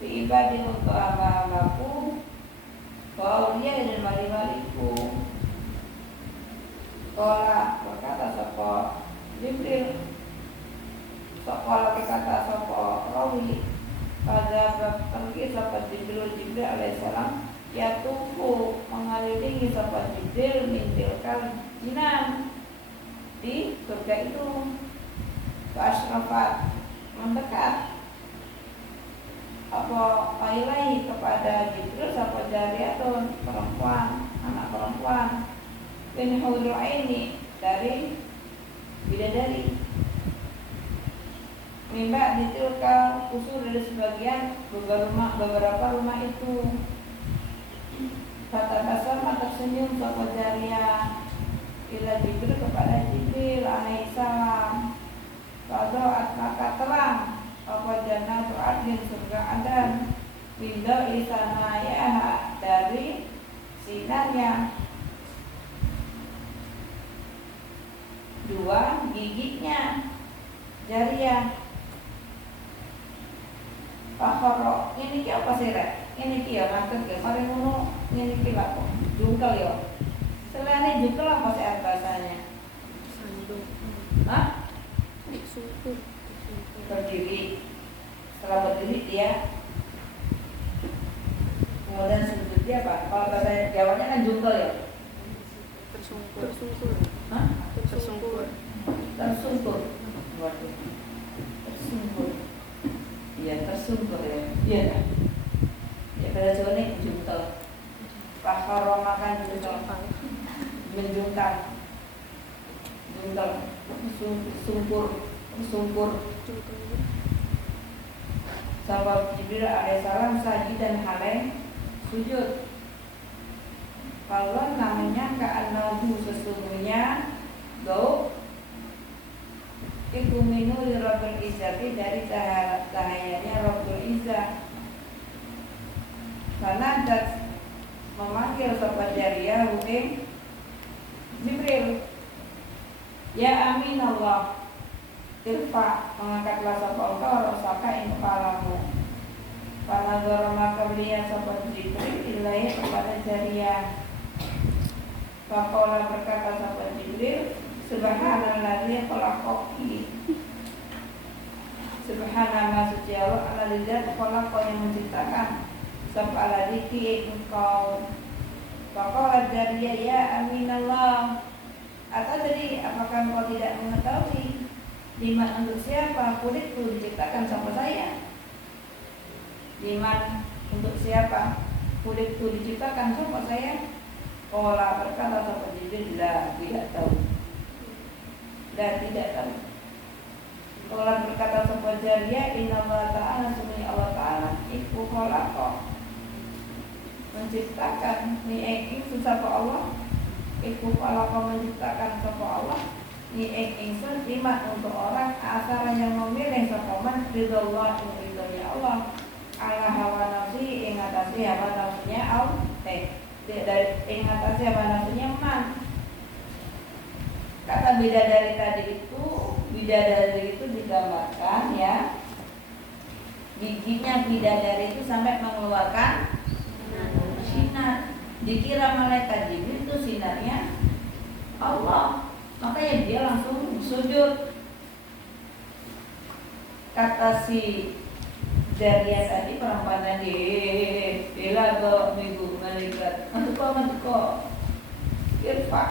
di ibadah untuk hamba-hambaku, Kaulia dan wali-waliku. Qala berkata sapa Jibril, Qala berkata sapa rawi, pada pergi sapa Jibril alaihissalam, ya tufu mengelilingi sapa Jibril mintil jinan di surga itu, ke asyrafat mendekat apa ilahi kepada Jibril sapa jariyatun perempuan, anak perempuan bin hurul aini dari bidadari. Mimba ditilka usul dari sebagian beberapa rumah itu. Kata kasar tersenyum sapa jariyah ila Jibril kepada Jibril alaihissalam. Fadoat maka terang apa jannatu adnin surga Adan bila isanaya dari sinarnya. Dua giginya jariyah. Pakhoro ini ki apa sih rek? Ini ki ya ngatur ke mari ngono ini ki lapo jungkel yo. Selain jungkel apa sih bahasanya? Sandung. Hah? Sungkur. Berdiri. Setelah berdiri dia kemudian sujud dia apa? Kalau bahasa Jawanya kan jungkel ya. Tersungkur. Hah? Tersungkur. Tersungkur. Waduh. Tersungkur. Iya tersungkur ya. Iya kan? Ya pada Jawa ini jungkel. Pakhoro makan jungkel. Menjungkal. Jungkel. Sungkur. Sahabat Jibril alaihissalam sajidan halai sujud. Kalau namanya ka'annahu sesungguhnya gaub iku minuri Rabbul Izzati dari cahayanya Rabbul Izzah. Karena memanggil sahabat jariyah ing Jibril. Ya amin Allah. Irfa mengangkatlah sapa engkau rasaka ing kepalamu. Para dorama kabliya sapa Jibril ilahi kepada jariyah. Faqala berkata sapa Jibril, subhanalladzi khalaqaki. Subhanallah suci Allah alladzi khalaqa yang menciptakan sapa alladzi engkau. Faqala jariyah ya aminallah. Atau jadi apakah engkau tidak mengetahui liman untuk siapa kulit itu diciptakan sama saya? Liman untuk siapa kulit itu diciptakan sama saya? Qala berkata sapa Jibril, la tidak tahu. Dan tidak tahu. Qala berkata sapa jariyah, innallaha ta'ala sungguh Allah ta'ala iku khalaqa menciptakan ni ing sapa Allah. Iku khalaqa menciptakan sapa Allah ni ingsun iman untuk orang asal yang memilih sokoman ridallah ridhonya Allah ala hawa nafsi ing atasi hawa nafsunya Allah dari ing atasi hawa nafsunya man. Kata bidadari itu digambarkan ya, giginya bidadari itu sampai mengeluarkan sinar. Dikira malaikat Jibril itu sinarnya Allah. Makanya dia langsung sujud. Kata si jariyah tadi perempuan tadi, bila go minggu malaikat, mantuko, irfa,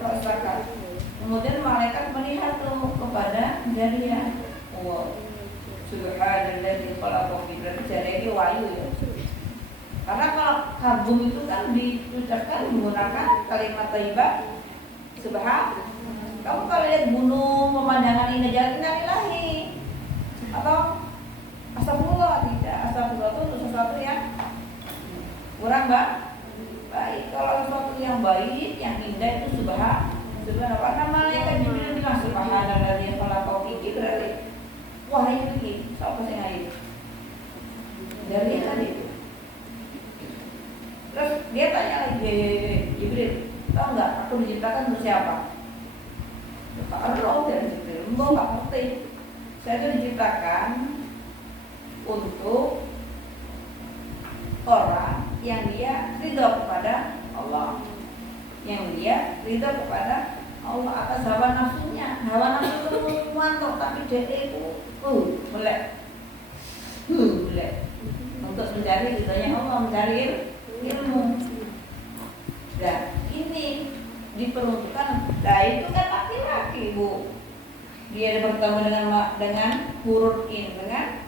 rasakan. Kemudian malaikat melihat tuh kepada jariyah. Wow, subhanallah kalau berarti jariyah itu wahyu ya. Karena kalau kagum itu kan diucapkan menggunakan kalimat thayyibah. Subhan, kamu kalau lihat gunung, pemandangan indah jalan innalillahi atau astagfirullah, tidak. Astagfirullah itu untuk sesuatu yang kurang baik. Kalau sesuatu yang baik, yang indah itu subhanallah. Karena malaikat Jibril bilang subhanalladzi khalaqa iki berarti wahyu iki sapa sing ayu. Dari tadi. Terus dia tanya lagi Jibril, tahu nggak aku diciptakan untuk siapa? Allah dari Jibril, mbak nggak ngerti. Saya itu diciptakan untuk orang yang dia ridho kepada Allah, yang dia ridho kepada Allah atas hawa nafsunya. Hawa nafsu itu mantap, tapi dia itu melek, untuk mencari ridhonya Allah, mencari ilmu. Dan ini diperuntukkan. Nah itu kan laki-laki Bu. Dia bertemu dengan huruf in, dengan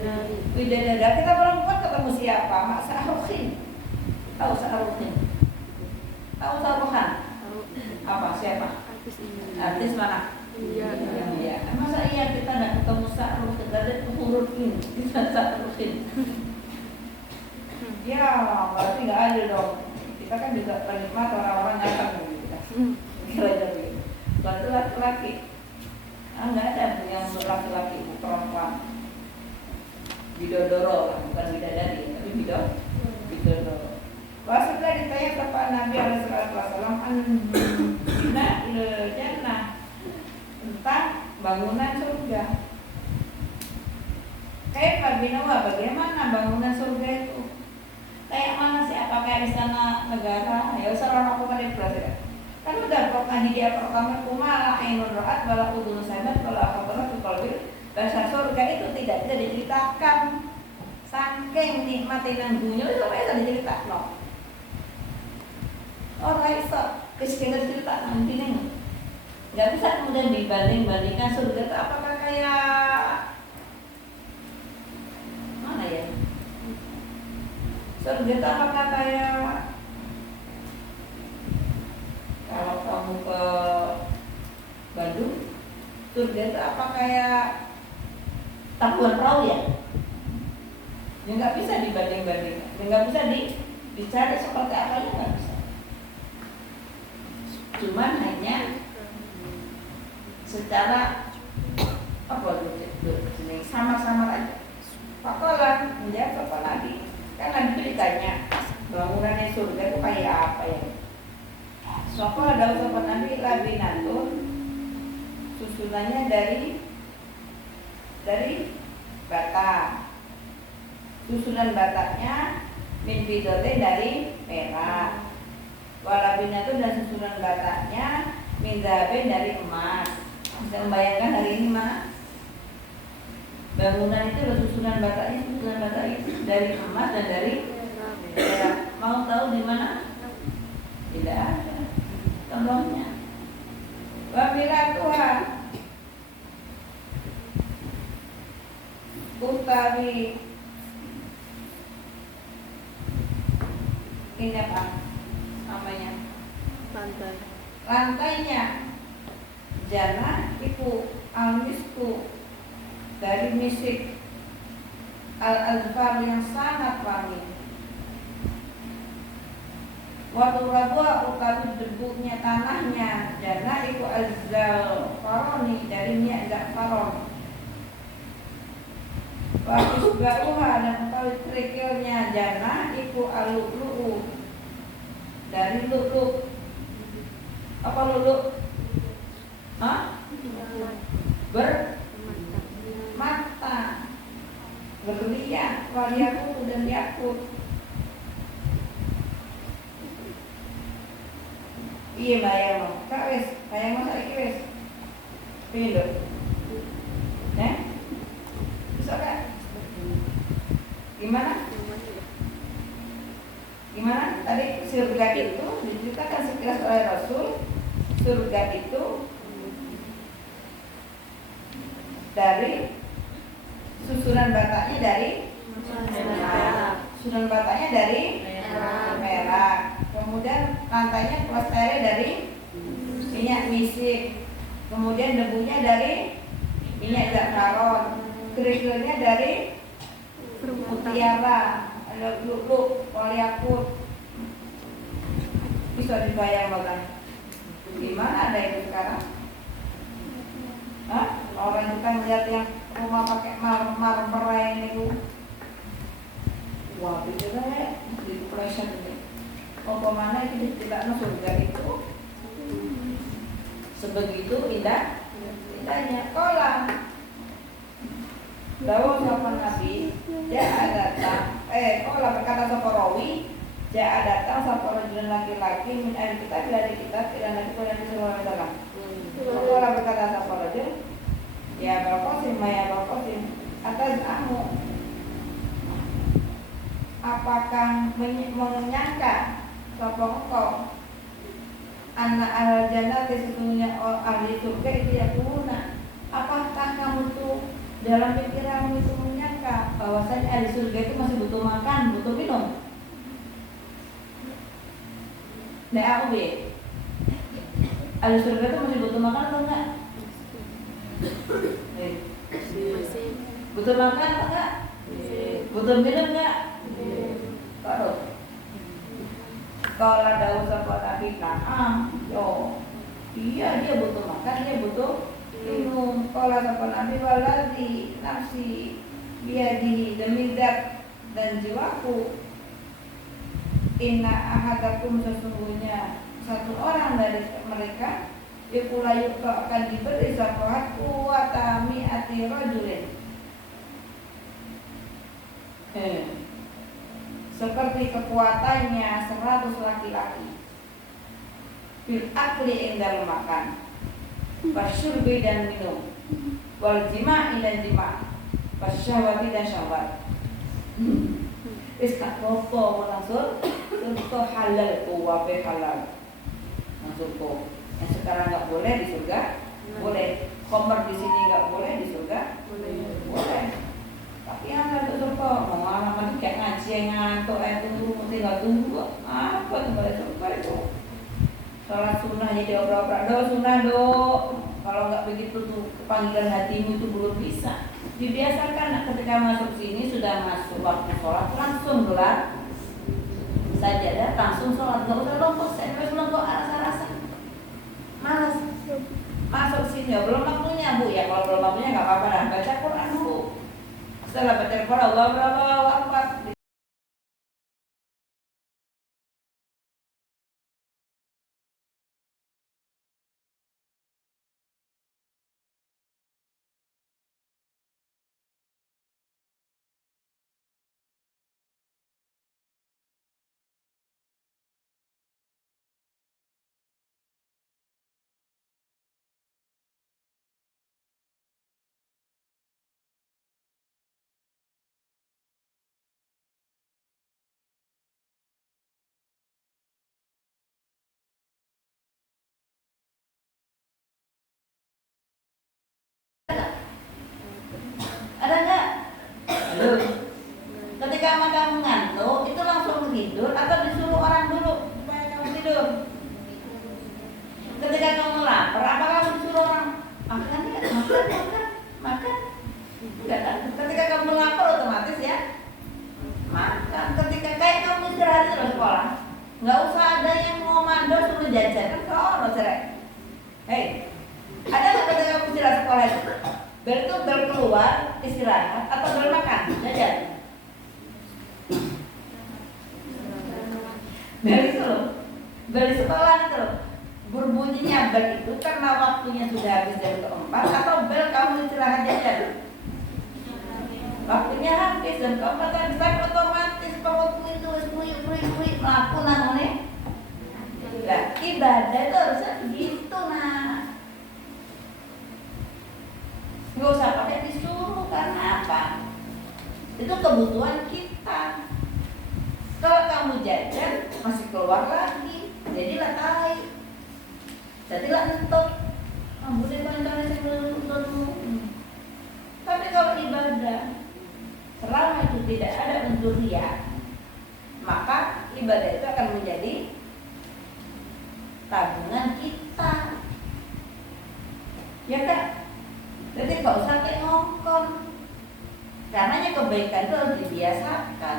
Bidadari. Kita perempuan ketemu siapa? Mak Sa'ruhin. Tahu Sa'ruhin? Tahu Sa'ruhan? Apa? Siapa? Artis ini. Artis mana? Iya. Ya. Masa iya kita nggak ketemu Sa'ruhin? Ada huruf ini. Kita Sa'ruhin. Ya, berarti nggak ada dong. Kita kan juga penikmat orang-orang datang gitu. Kira-kira begitu. Lalu laki-laki. Nggak ada yang untuk laki-laki, perempuan. Bidodoro, bukan bidadari, tapi bidodoro. Wah, setelah ditanya kepada Nabi Alaihissalam jannah tentang bangunan surga. Kayak binawa, bagaimana bangunan surga itu? Kayak mana sih? Apakah istana negara? Ya usah orang aku pada belajar. Kan udah pernah dia pertama kumala ainun ra'at wala udhun sami'at wala khabara fi qalbi. Bahasa surga itu tidak bisa diceritakan. Saking nikmati nang dunya itu bisa diceritakan. Ora iso wis kena cerita nang dine. Enggak bisa kemudian dibanding-bandingkan surga itu apakah kayak mana ya? Surga itu apakah kayak kalau kamu ke Bandung, surga itu apa kayak Tabuan Perahu ya? Ya nggak bisa dibanding-bandingkan, ya nggak bisa dicari seperti apanya, nggak bisa. Cuman hanya secara apa jenis sama-sama aja. Pakolan menjawab apa lagi? Kan Nabi ditanya bangunannya surga itu kayak apa ya? Soko ada ucapan Nabi labinatun, susunannya dari bata. Susunan batanya min fidotin dari perak. Walabinatun dan susunan batanya min zahabin dari emas. Bisa membayangkan hari ini mana? Bangunan itu susunan batanya itu dari emas dan dari perak. Mau tahu di mana? Tidak ada contohnya. Wabila Tuhan utawi ini apa namanya? Lantainya jannah iku al-misku dari misik al-azfar yang sangat wangi. Waktu rabua utawi debunya tanahnya jannah iku az-za'faroni dari minyak za'faron. Waktu sebaruha dan utawi kerikilnya jannah iku al-lu'lu'u dari lu'lu'. Apa lu'lu'? Hah? Bermata, berlian, waliakut dan yakut. Iya bayang lo, kak wes, bayang lo saiki wes, pilih, bisa kak? Gimana? Gimana? Tadi surga itu diceritakan sekilas oleh Rasul. Surga itu dari susunan batanya dari susunan batanya dari perak. Kemudian lantainya plastare dari minyak misik. Kemudian debunya dari minyak za'faron. Kerikilnya dari mutiara, ada lu'lu', waliakut. Bisa dibayangkan. Gimana ada itu sekarang? Hah? Orang kita melihat yang rumah pakai marmer ini, wah itu deh di pleasure ini. Mana itu tidak surga itu sebegitu indahnya. Kolam Dawuh sama Nabi ja'a datang kolam berkata sapa rawi ja'a datang sapa rajulun laki-laki min ahli kitab dari kitab ila Nabi sallallahu alaihi wasallam. Kolam berkata sapa rajul ya Bakosim ya Bakosim atas amu apakah menyangka sapa engkau anak al-jannah sesungguhnya ahli surga itu ya kuna apakah kamu tuh dalam pikiranmu itu menyangka mereka bahwasanya ahli surga itu masih butuh makan, butuh minum. DAUB, ahli surga itu masih butuh makan atau enggak? Masih. Butuh makan atau enggak? Butuh minum enggak? Kalau ada usaha Nabi yo, iya dia butuh makan, dia butuh minum. Kalau ada Nabi waladi nafsi biadi demi zat dan jiwaku, inna ahadakum sesungguhnya satu orang dari mereka yukulayu akan diberi zakat kuwatami ati rajulin, seperti kekuatannya 100 laki-laki, fil akli ing dalam makan, wasyurbi dan minum, wal jima'i dan jima', wasyahwati dan syahwat. Wis gak apa-apa langsung untuk halal ku wae halal. Langsung kok. Yang sekarang enggak boleh di surga, boleh. Khomer di sini enggak boleh, di surga boleh. Tapi yang ada surga mau anak kayak ngaji ngantuk tunggu tinggal tunggu. Apa tuh pada surga itu? Salat sunnah jadi obrak-obrak do sunnah do. Kalau enggak begitu tuh panggilan hatimu itu belum bisa. Dibiasakan ketika masuk sini sudah masuk waktu sholat langsung gelar sajadah, langsung sholat, nggak usah lompat, terus lompat rasa-rasa malas masuk sini. Ya, belum waktunya bu, ya kalau belum waktunya nggak apa-apa lah, baca Quran dulu. Setelah baca Quran Allahu Akbar. Ada nggak? Halo. Ketika kamu ngantuk itu langsung tidur atau disuruh orang dulu supaya kamu tidur? Ketika kamu lapar, apa kamu disuruh orang makan? Makan? Enggak kan? Ketika kamu lapar otomatis ya makan. Ketika kayak kamu istirahat di sekolah, nggak usah ada yang mau mandor suruh jajan kan kalau cerai. Hei, ada nggak ketika kamu istirahat sekolah itu? Bel itu bel keluar istirahat atau bel makan jajan? Bel itu loh, bel di sekolah itu loh. Berbunyinya bel itu karena waktunya sudah habis jam keempat atau bel kamu istirahat jajan? Waktunya habis dan keempat habis otomatis perutmu itu mui melaku namanya. Nah, ibadah itu harusnya begitu nah. Nggak usah pakai disuruh, karena apa? Itu kebutuhan kita. Kalau kamu jajan masih keluar lagi, jadilah tai, jadilah entok. Kamu deh dulu. Tapi kalau ibadah, selama itu tidak ada unsur riya, maka ibadah itu akan menjadi tabungan kita. Ya kan? Jadi gak usah kayak ngongkon. Karenanya kebaikan itu harus dibiasakan.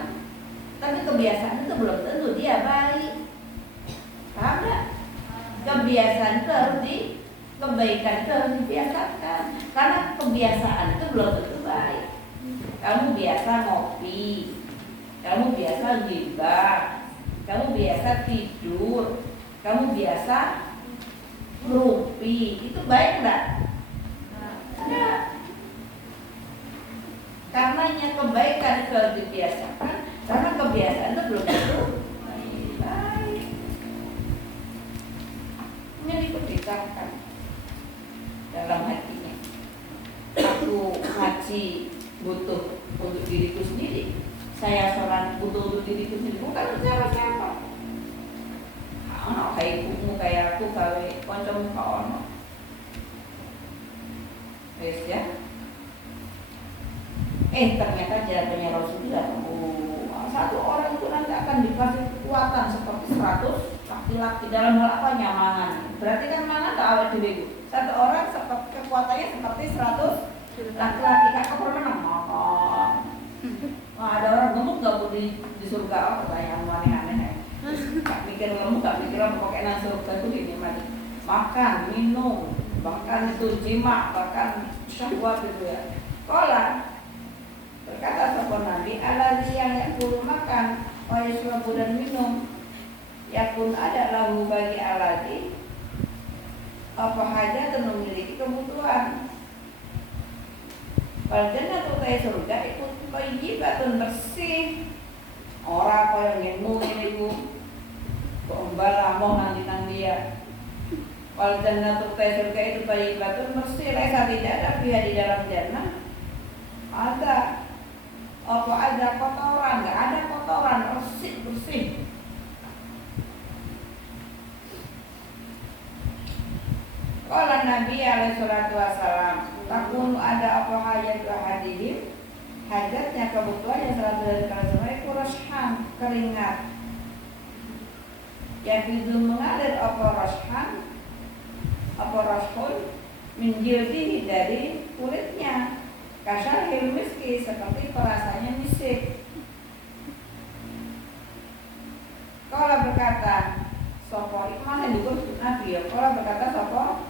Tapi kebiasaan itu belum tentu dia baik. Paham gak? Kebiasaan itu kebaikan itu harus dibiasakan. Karena kebiasaan itu belum tentu baik. Kamu biasa ngopi, kamu biasa gibah, kamu biasa tidur, kamu biasa ngerumpi. Itu baik enggak? Enggak. Karenanya kebaikan itu harus dibiasakan. Karena kebiasaan itu belum tentu baik. Ini diperbincangkan dalam hatinya. Aku ngaji butuh untuk diriku sendiri. Saya sholat butuh untuk diriku sendiri, bukan untuk siapa-siapa. Ono kayak ibumu, kayak aku, kayak kancamu ono. Wes ya. Ternyata jawabannya Rasulullah, satu orang itu nanti akan dikasih kekuatan seperti 100 laki-laki dalam hal apa? Nyamanan. Berarti kan mana tak awet dhewe. Satu orang seperti kekuatannya seperti 100 laki-laki. Kakak pernah makan. Wah, ada orang gemuk gak mau di surga? Oh, pertanyaan aneh-aneh. Gak mikir gemuk, gak mikir apa pakai nang surga itu ini mati. Makan, minum, bahkan itu jima, bahkan syahwat itu ya. Kola berkata sahabat Nabi, alazi yang yakul makan, wa yashrabu dan minum, yakun ada lahu bagi alazi apa hajat dan memiliki kebutuhan. Wal jannatu ta surga itu thayyibatun bersih. Ora kaya ngemu ngene iku. Kok mbalamoh nang dia. Wal jannatu ta surga itu thayyibatun bersih, laisa tidak ada dia di dalam jannah. Ada apa ada kotoran? Enggak ada kotoran, bersih. Qala Nabi alaihi salatu wasalam, takun ada apa hajat hadihim, hajatnya kebutuhannya salah dari kalian itu rashan, keringat. Yang itu mengalir apa rashun min jildihi dari kulitnya. Kasyahil miski seperti perasanya misik. Kalau berkata sopo itu mana dulu Nabi ya. Kalau berkata sopo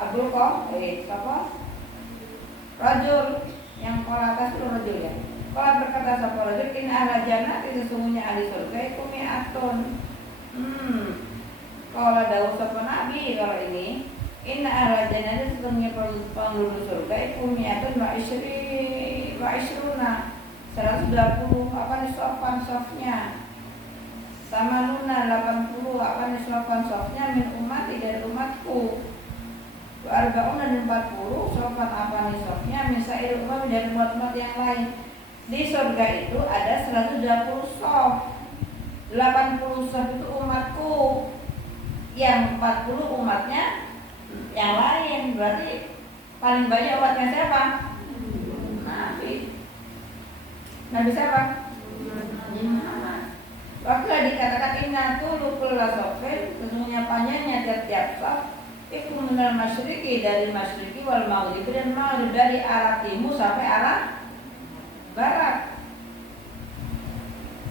Abdul sopo rajul yang kalau atas itu rajul ya. Kalau berkata sopo rajul in ahla jannah itu sesungguhnya ahli surga itu mi'atun. Kalau dawuh sopo Nabi kalau ini inna ahla jannah sesungguhnya penduduk surga itu mi'atun wa ishruna 120 apa nih sofnya sama luna 80 apa nih sofnya min umat dari umatku wa arba'una dan 40 sofan apa nih sofnya misail umat dari umat yang lain. Di surga itu ada 120 sof, 80 sof itu umatku, yang 40 umatnya yang lain. Berarti paling banyak umatnya siapa? Nabi siapa? Muhammad. Waktu dikatakan inna tulukul lasofin, sesungguhnya panjangnya tiap-tiap sof itu mengenal masyriki dari masyriki wal maghrib dan maghrib dari arah timur sampai arah barat.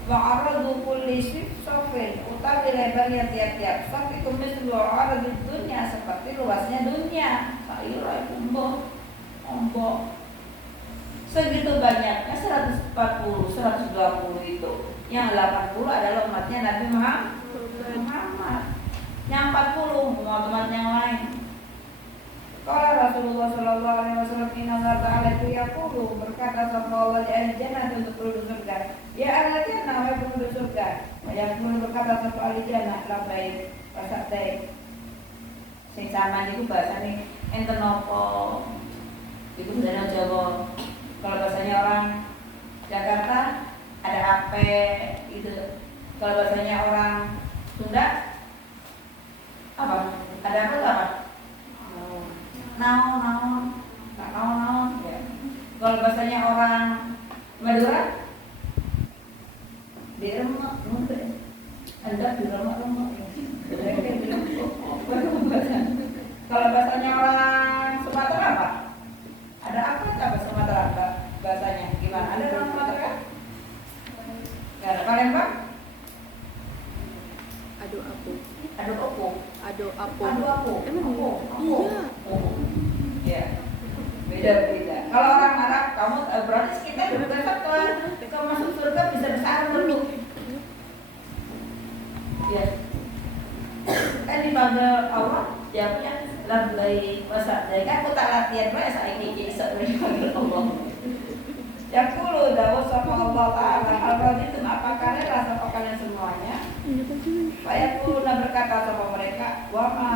Wa aradu kulli sofin utawi lebarnya tiap-tiap sof itu mislu aradu dunia seperti luasnya dunia. Sayur ombok segitu banyaknya 140, 120 itu yang 80 adalah umatnya Nabi Muhammad, yang 40 umat yang lain. Kalau Rasulullah Shallallahu Alaihi Wasallam inna Allah Taala itu yaqulu berkata sallallahu alaihi jannah untuk penduduk surga, ya ahli jannah wahai penduduk surga, yang berkata sallallahu alaihi jannah labbaik wa sa'daik. Sing sampean niku bahasane enten napa? Iku dalam Jawa. Kalau bahasanya orang Jakarta ada ape itu. Kalau bahasanya orang Sunda apa? Ada apa? Naon ya. Kalau bahasanya orang Madura di rumah Anda di rumah kalau bahasanya orang Sumatera apa? Ada apa Sumatera bahasanya? Gimana? Ada orang Sumatera? Gak ada. Palembang? Ado apo. Emang iya. Ya. Beda. Kalau orang Arab, kamu berarti kita besok kalau masuk surga bisa bersarang dulu. Ya. Kan dipanggil Allah, jawabnya labbaik wa sa'daik. Aku tak latihan bae saiki iki iso dipanggil Allah. Yaqulu dawu sapa Allah Ta'ala al-raditun apakah rasa kalian semuanya? Fayaquluna berkata sapa mereka wa ma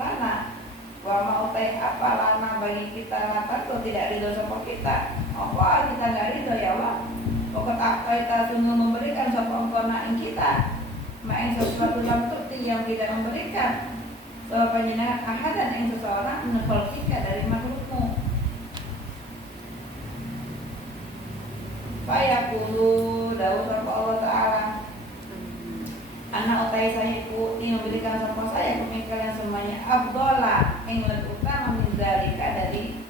lana wa ma utai apa lana bagi kita mata atau tidak ridho sapa kita. Apa kita enggak ridho ya Allah? Pokok apa kita sungguh memberikan sapa engkau ing kita main sesuatu yang tuti yang tidak memberikan bahwa panjenengan ahadan yang seseorang menekol kita dari makhlukmu. Fayaqulu dawuh sapa Allah Ta'ala, anak utai saya ini memberikan sapa saya kepada kalian semuanya afdhala ing lebih utama min dzalika dari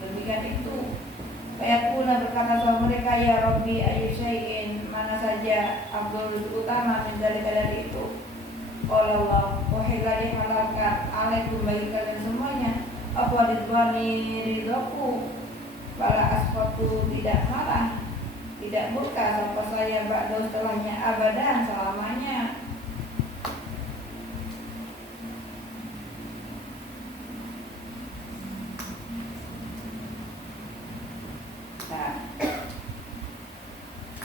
demikian itu. Fayaqulu berkata sama mereka, ya Rabbi ayu syai'in, mana saja afdhal lebih utama min dzalika dari itu. Qala Allah, wahila dihalalkan alaikum bagi kalian semuanya apa ridwani ridhoku, bala asfatu tidak marah tidak murka sapa saya ba'da setelahnya abadan selamanya. Nah,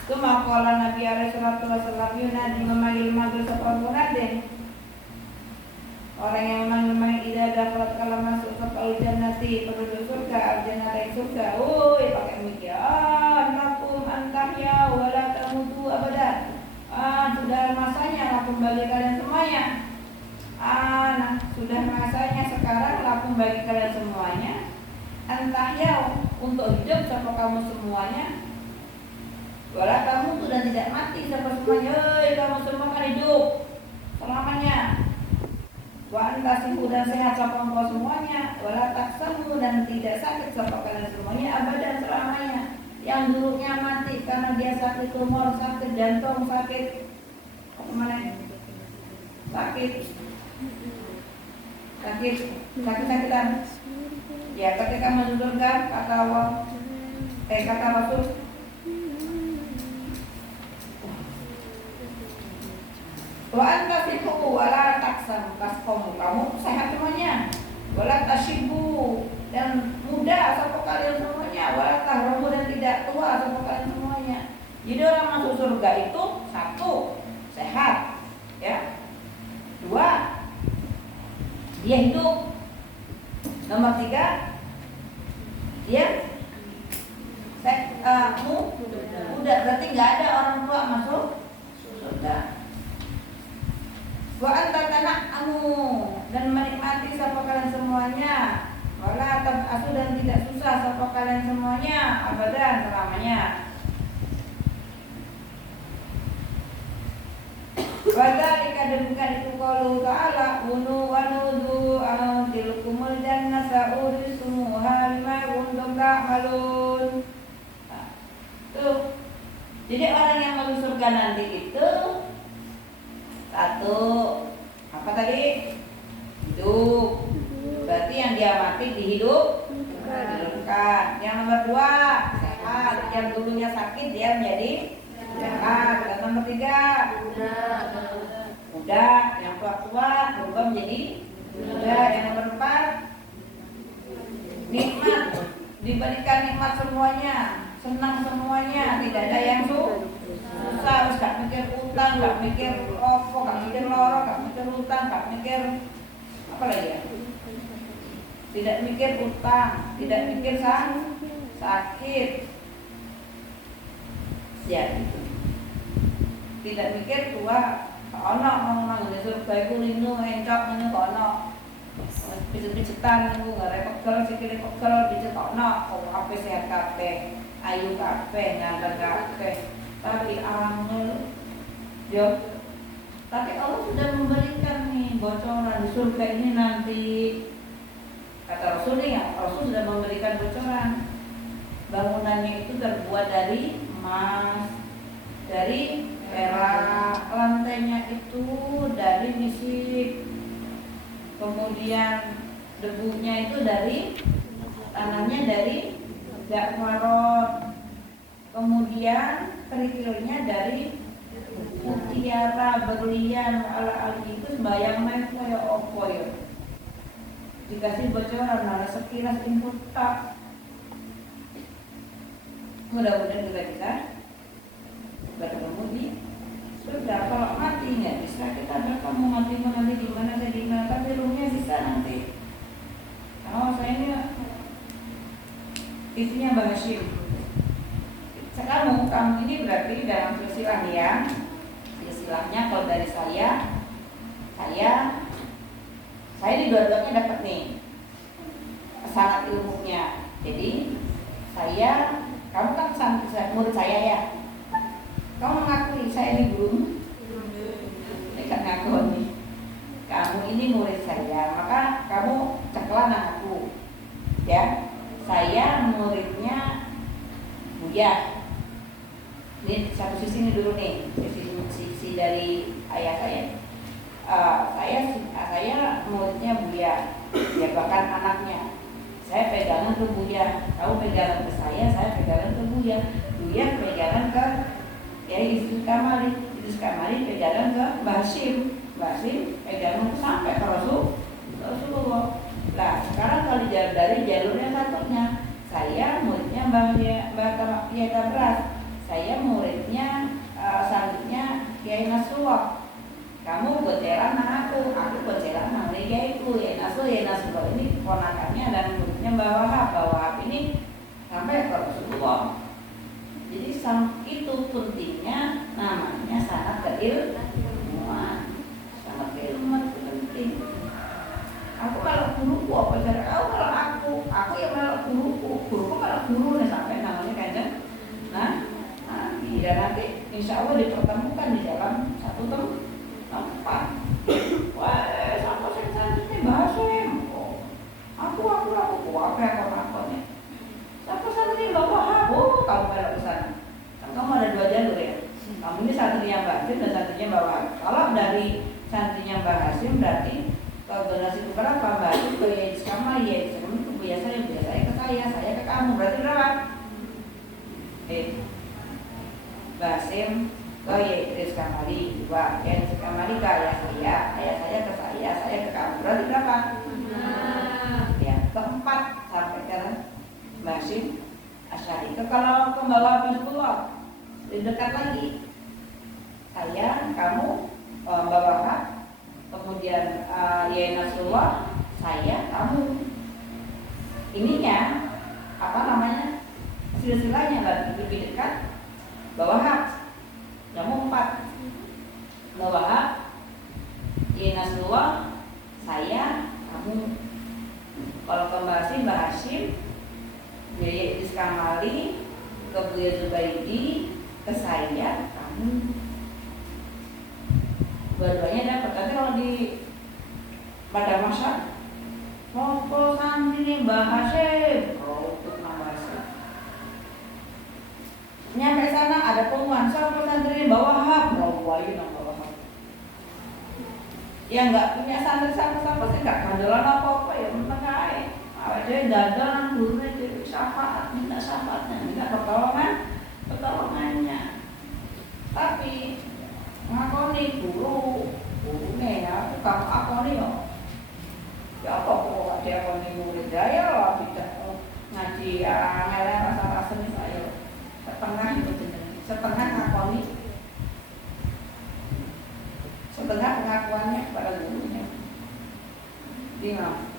kemaqala Nabi alaihi salatu wasallam yunadi memanggil sapa munadin, orang yang memanggil ida dakhalat kalau masuk ke al-jannati penduduk surga al-jannah surga, woi pakai demikian lakum antahya wala tamutu abadan. Sudah masanya lakum bagi kalian semuanya. Nah, sudah masanya sekarang lakum bagi kalian semuanya antahya untuk hidup sama kamu semuanya. Wala tamutu dan tidak mati sama semuanya. Hei kamu semua kan hidup selamanya. Wa antasihu dan sehat sapa engkau semuanya, wala taksamu dan tidak sakit sapa kalian semuanya abadan selamanya. Yang dulunya mati karena dia sakit tumor, sakit jantung, sakit mana? Sakitan. Ya ketika menurunkan kata Allah, kata Rasul, wa antasihu wala taksam kamu sehat semuanya, wala tashibu dan muda sapa kalian semuanya, wala tahramu dan tidak tua sapa kalian semuanya. Jadi orang masuk surga itu satu sehat, ya, dua dia hidup, nomor tiga dia muda, berarti nggak ada orang tua masuk surga. Wa anta tana'amu dan menikmati sapa kalian semuanya, wala tab'asu dan tidak susah sapa kalian semuanya abadan selamanya. Wa dzalika demikian itu qaulu ta'ala unu wa nudu tilkumul jannata urisumuha bima kuntum ta'malun. Tuh. Jadi orang yang masuk surga nanti itu satu, apa tadi? Hidup. Berarti yang dia mati dihidupkan. Yang nomor dua, sehat. Yang dulunya sakit dia menjadi sehat. Dan nomor tiga, muda. Yang tua berubah menjadi muda. Yang nomor empat, nikmat. Diberikan nikmat semuanya, senang semuanya, tidak ada yang susah. Harus gak mikir utang, gak mikir opo, gak mikir loro, gak mikir utang, gak mikir apa lagi ya? Tidak mikir utang, tidak mikir sakit, ya gitu. Tidak mikir tua, ono ngomong di surga iku linu encok ngene kok ono. Pijet-pijetan niku nggak pegel sikile pegel dicetakno kok kabeh sehat kabeh, ayu kabeh, ngandel kabeh. Tapi angel, yo. Tapi Allah sudah memberikan nih bocoran di surga ini nanti. Kata Rasulnya, Rasul sudah memberikan bocoran. Bangunannya itu terbuat dari emas, dari perak, lantainya itu dari misik, kemudian debunya itu dari tanahnya dari jakmarot, kemudian kerikilnya dari mutiara berlian ala itu sembayang main kaya opo ya. Dikasih bocoran ada sekilas input tak. Mudah-mudahan kita bertemu di surga. Kalau mati nggak bisa kita bertemu mati di mana saya di mana, tapi ruhnya bisa nanti. Oh saya ini isinya Mbak Hashim. Sekarang kamu ini berarti dalam silsilah ya. Silsilahnya kalau dari saya di dua-duanya dapat nih syarat ilmunya. Jadi saya Kamu kan murid saya ya. Kamu mengakui saya ini gurumu? Ini kan ngaku nih. Kamu ini murid saya, maka kamu ceklah aku. Ya, saya muridnya Buya. Ini satu sisi ini dulu nih, sisi dari ayah saya. Saya muridnya Buya, ya bahkan anaknya. Saya pegangan ke Buya, kamu pegangan ke saya pegangan ke Buya. Buya pegangan ke Idris Kamali pegangan ke Mbah Hashim pegangan sampai ke Rasulullah. Nah sekarang kalau dari jalurnya satunya, saya muridnya Mbah Kiai Tabras, saya muridnya selanjutnya Kiai Nasrullah. Kamu boceran aku boceran sama Kiaiku Kiai Nasrullah ini ponakannya dan muridnya Mbah Wahab ini sampai ke Rasulullah. Jadi itu pentingnya namanya sanad keilmuan. Sanad keilmuan itu penting. Aku kalau guruku apa cara? Kalau aku yang malah guruku malah guru nih sampai namanya kanjeng. Nah, dan nanti insya Allah dipertemukan di dalam satu tempat. Wah, sampai selanjutnya bahasa aku apa nih? Sampai santri bawa kamu kalau ke sana. Kamu ada 2 jalur ya. Kamu ini santrinya Mbah Hashim dan santrinya Mbah Wahab. Kalau dari santrinya Mbah Hashim berarti generasi keberapa? Mbah Hashim ke Idris Kamali, itu biasanya ke saya ke kamu. Berarti berapa? Mbah Hashim ke Idris Kamali 2, Idris Kamali ke ayah saya ke saya ke kamu. Berarti berapa? Ya, keempat sampai ke Mbah Hashim Asy'ari. Kalau ke Mbah Wahab Hizbullah lebih dekat lagi. Saya, kamu, Mbah Wahab, kemudian Kiai Nasrullah, saya, kamu. Ininya apa namanya? Silsilahnya lebih dekat Mbah Wahab. Kamu 4. Mbah Wahab, Kiai Nasrullah, saya, kamu. Kalau ke Mbah Hashim Kiai Idris Kamali, ke Buya Zubaidi, ke saya, kamu. Dua-duanya dapat. Nanti kalau di pada masa mau santri Mbah Hashim, untuk Mbah Hashim. Nyampe sana ada pengumuman, siapa santri Mbah Wahab, Mbah Wahab. Yang nggak punya santri sama-sama sih nggak kandalan apa-apa ya, menang aja. Dia dagang gurunya jadi syafaat, minta syafaatnya, minta pertolongannya. Tapi ngakoni gurunya ya, tukang akoni ya. Ya apa kok dia akoni murid saya lah, tidak ngaji ngelak rasa-rasa nih saya. Setengah ngakoni, setengah pengakuannya kepada gurunya. Bingung.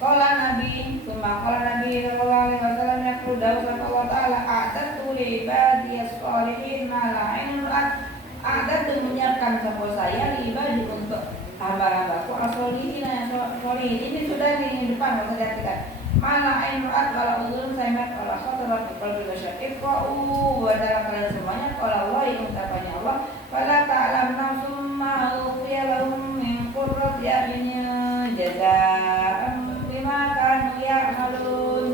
Qala Nabi sallallahu alaihi wasallam yaqulu Allah taala a'datu li ibadiyas sholihin ma la ainun ra'at. A'datu menyiapkan sapa saya li ibadi untuk hamba-hambaku as-sholihin yang sholihin. Ini sudah di depan saya katakan. Ma la ainun ra'at wala udhun sami'at wala khatarat bi qalbi bashar. Iqra'u wa dalam kalian semuanya qala Allah yang ucapannya Allah fala ta'lam nafsum ma ukhfiya lahum min qurrati a'yunin jazaa'an bima kanu ya'malun.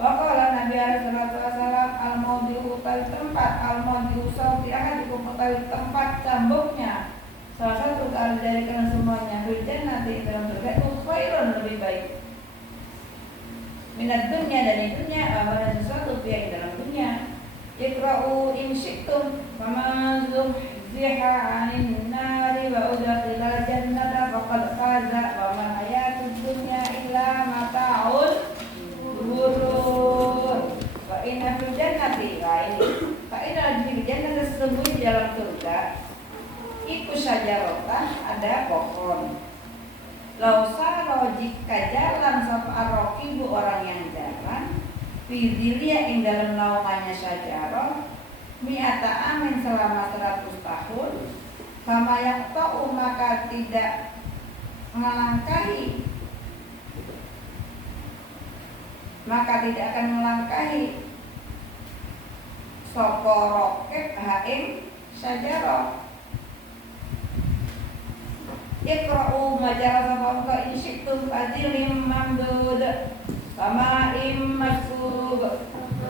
Waqala Nabi alaihi salatu wasallam al-mawdi'u tempat al-mawdi'u sawti ahadikum tempat cambuknya salah satu dari kalian semuanya fil jannati dalam surga itu khairun lebih baik minat dunia dari dunia amalan sesuatu yang dalam dunia. Iqra'u in syi'tum faman zuhziha 'anil nari wa udkhilal jannata faqad faza wa ma hayatud dunya illa mata'ul ghurur. Wa inna fil jannati fa inna fil jannati sesungguhnya di dalam surga iku syajaratan ada pohon. Lausaro jika jalan sapa arrokibu orang yang jalan Fidilia ing dalam naungannya syajarah mi'ata amin selama 100 tahun sama yang tahu maka tidak melangkahi maka tidak akan melangkahi sapa rokib ha ing syajarah. Iqra'u majara sapa in syi'tum fadilim mamdud sama masbub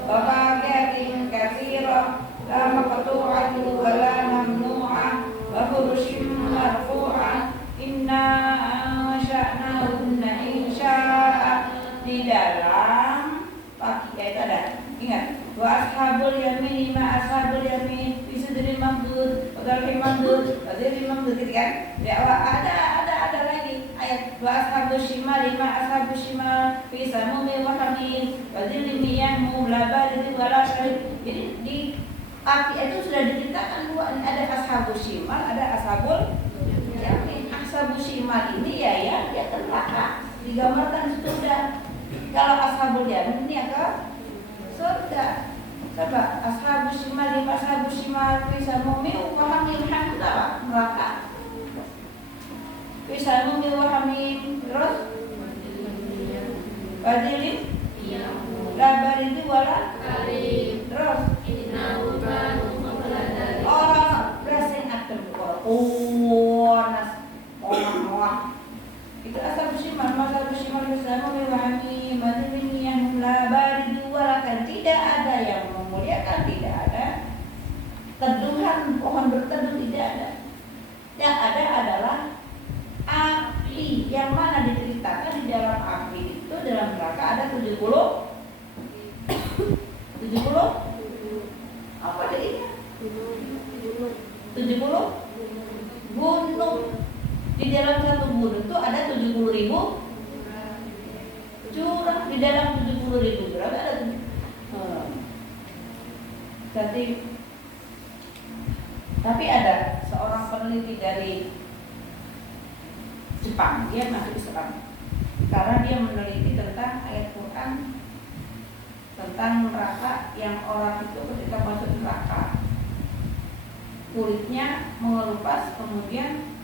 wa faqiatin katsirah la maqtu'atu wa la mamnu'ah wa furushim marfu'ah inna ansha'nahunna insya'a. Di dalam Faqiah itu ada, ingat, wa ashabul yamin ma ashabul yamin fi sidril mamdud wa dalil mamdud wa dalil mamdud gitu kan. Ya ada lagi ayat wa ashabul shimal ma ashabul shimal fi samumi wa hamim wa dalil miyahum la barid wa la sharib. Jadi di api itu sudah diceritakan dua, ada ashabul shimal, ada ashabul yamin. Ashabul shimal ini ya dia neraka, digambarkan sudah. Kalau ashabul yamin ini ya ke surga. Coba ashabul shimal, ashabul shimal bisa mu'min wa hamim hamdulillah neraka. Bisa mu'min wa hamim terus badilin labar itu wala terus orang berasing akan nas orang itu asal bersimal, masa bersimal bersama mewahami madhubin yang labar dua kan tidak ada yang memuliakan, tidak ada teduhan, pohon berteduh tidak ada. Yang ada adalah api, yang mana diceritakan di dalam api itu dalam neraka ada 70 apa jadinya? 70 gunung. Di dalam satu gunung itu ada 70.000 jurang. Di dalam 70.000 jurang ada tapi ada seorang peneliti dari Jepang, dia masuk Islam karena dia meneliti tentang ayat Quran tentang neraka, yang orang itu ketika masuk neraka kulitnya mengelupas, kemudian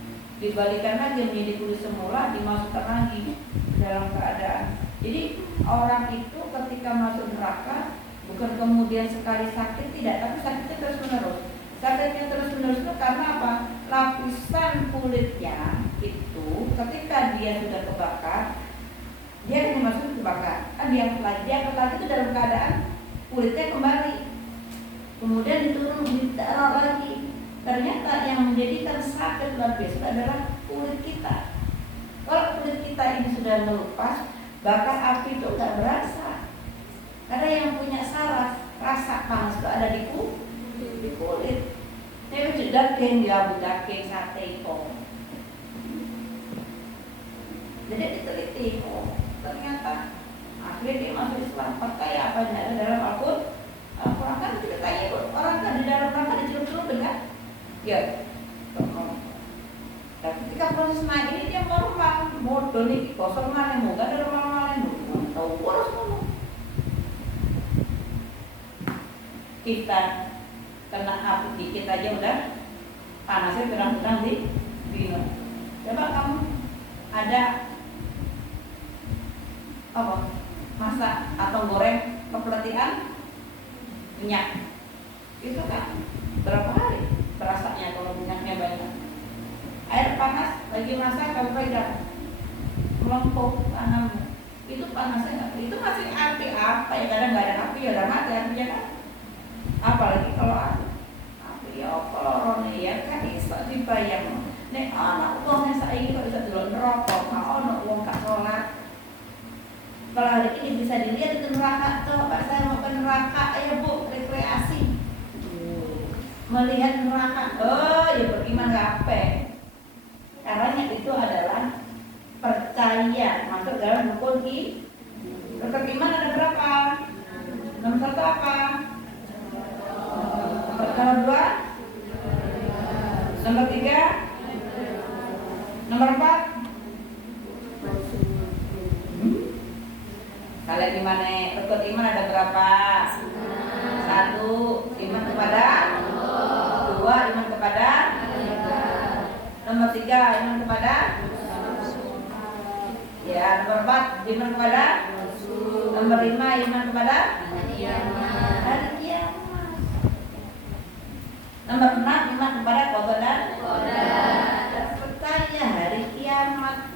dibalikan lagi menjadi kulit semula, dimasukkan lagi dalam keadaan. Jadi orang itu ketika masuk neraka bukan kemudian sekali sakit, tidak, tapi sakitnya terus menerus. Sakitnya terus menerus itu karena apa? Lapisan kulitnya itu ketika dia sudah kebakar, dia akan dimasukkan kebakar, kan dia lagi itu dalam keadaan kulitnya kembali, kemudian ditaruh lagi. Ternyata yang menjadikan sakit luar biasa adalah kulit kita. Kalau kulit kita ini sudah melupas, bakar api itu nggak berasa. Karena yang punya rasa panas itu ada di kulit. Ini sudah daging, daging sate itu. Jadi diteliti, ternyata akhirnya dia masuk Islam. Pakai apa yang ada dalam Al-Quran kan ceritanya orang kan di dalam neraka dicelup-celup dengan ya, dan ketika proses naik ini dia normal, modal nih kosong mana mau gak ada normal tahu kurus ngomong. Kita kena api dikit aja udah panasnya terang-terang di bina. Coba kamu ada apa masak atau goreng kepelatihan minyak itu kan berapa hari rasanya kalau minyaknya banyak. Air panas lagi masak kamu pegang melempuk tanganmu, itu panasnya itu masih api apa ya, kadang nggak ada api ya udah mati apinya kan. Apalagi kalau api ya kalau ya kan iso dibayang nek anak uangnya saiki kok bisa dulu neraka, kalau anak uang tak sholat. Kalau hari ini bisa dilihat itu neraka, coba saya mau ke neraka, ayo bu rekreasi melihat neraka, ya beriman gape. Caranya itu adalah percaya masuk dalam rukun rukun iman ada berapa? Nomor satu apa? Nomor dua? Nomor tiga? Nomor empat? Kalian gimana? Rukun iman ada berapa? Satu, iman kepada dua, iman kepada nomor tiga, iman kepada ya, nomor empat, iman kepada nomor Nomor 5 iman kepada hari kiamat. hari kiamat. Nomor 6 iman kepada qada dan Qadar. percaya hari kiamat.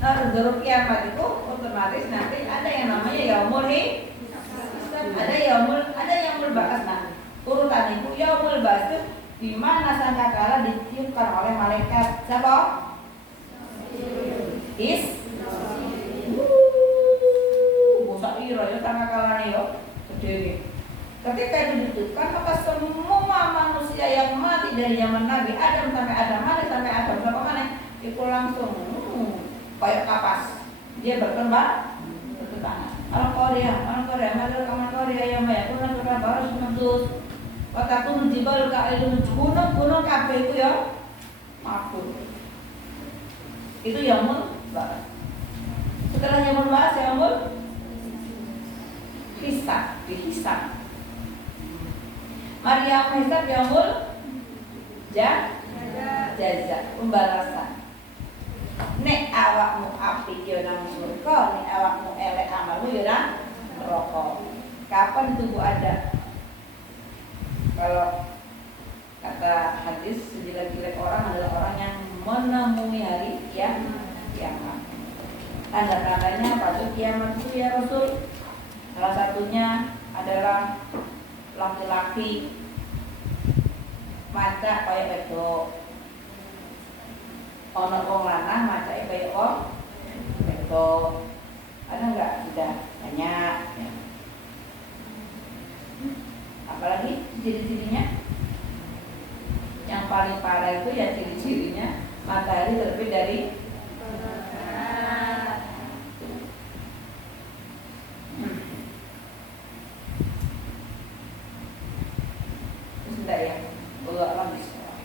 Nah, untuk kiamat itu otomatis nanti ada yang namanya yaumul ada yaumul ba'ats. Nah, urutan itu yaumul ba'ats itu di mana sangkakala ditiupkan oleh malaikat siapa? Bosak ira ya sangkakala nih yo gede. Ketika itu ditiupkan maka semua manusia yang mati dari zaman Nabi Adam sampai Adam sampai mana itu langsung kayak kapas dia berkembang. Orang Korea, yang banyak pun orang baru mentus. Kota pun jibal gunung kafe itu ya, makhluk. Itu yaumul ba'ats. Setelah yaumul ba'ats yaumul dihisab. Maryam hisab yaumul jaza, pembalasan. Nek awakmu apik yo nang surga, nek awakmu elek amalmu yo nang neraka. Kapan tubuh ada? Kalau kata hadis sejelek-jelek orang adalah orang yang menemui hari kiamat. Tanda-tandanya pada kiamat itu ya Rasul. Salah satunya adalah laki-laki maca kaya wedok. Ono wong lanang macake kaya wong wedok. Ada enggak? Sudah banyak ya. Apalagi ciri-cirinya? Yang paling parah itu ya ciri-cirinya matahari terbit dari Sudah ya? Allah alam bismillah.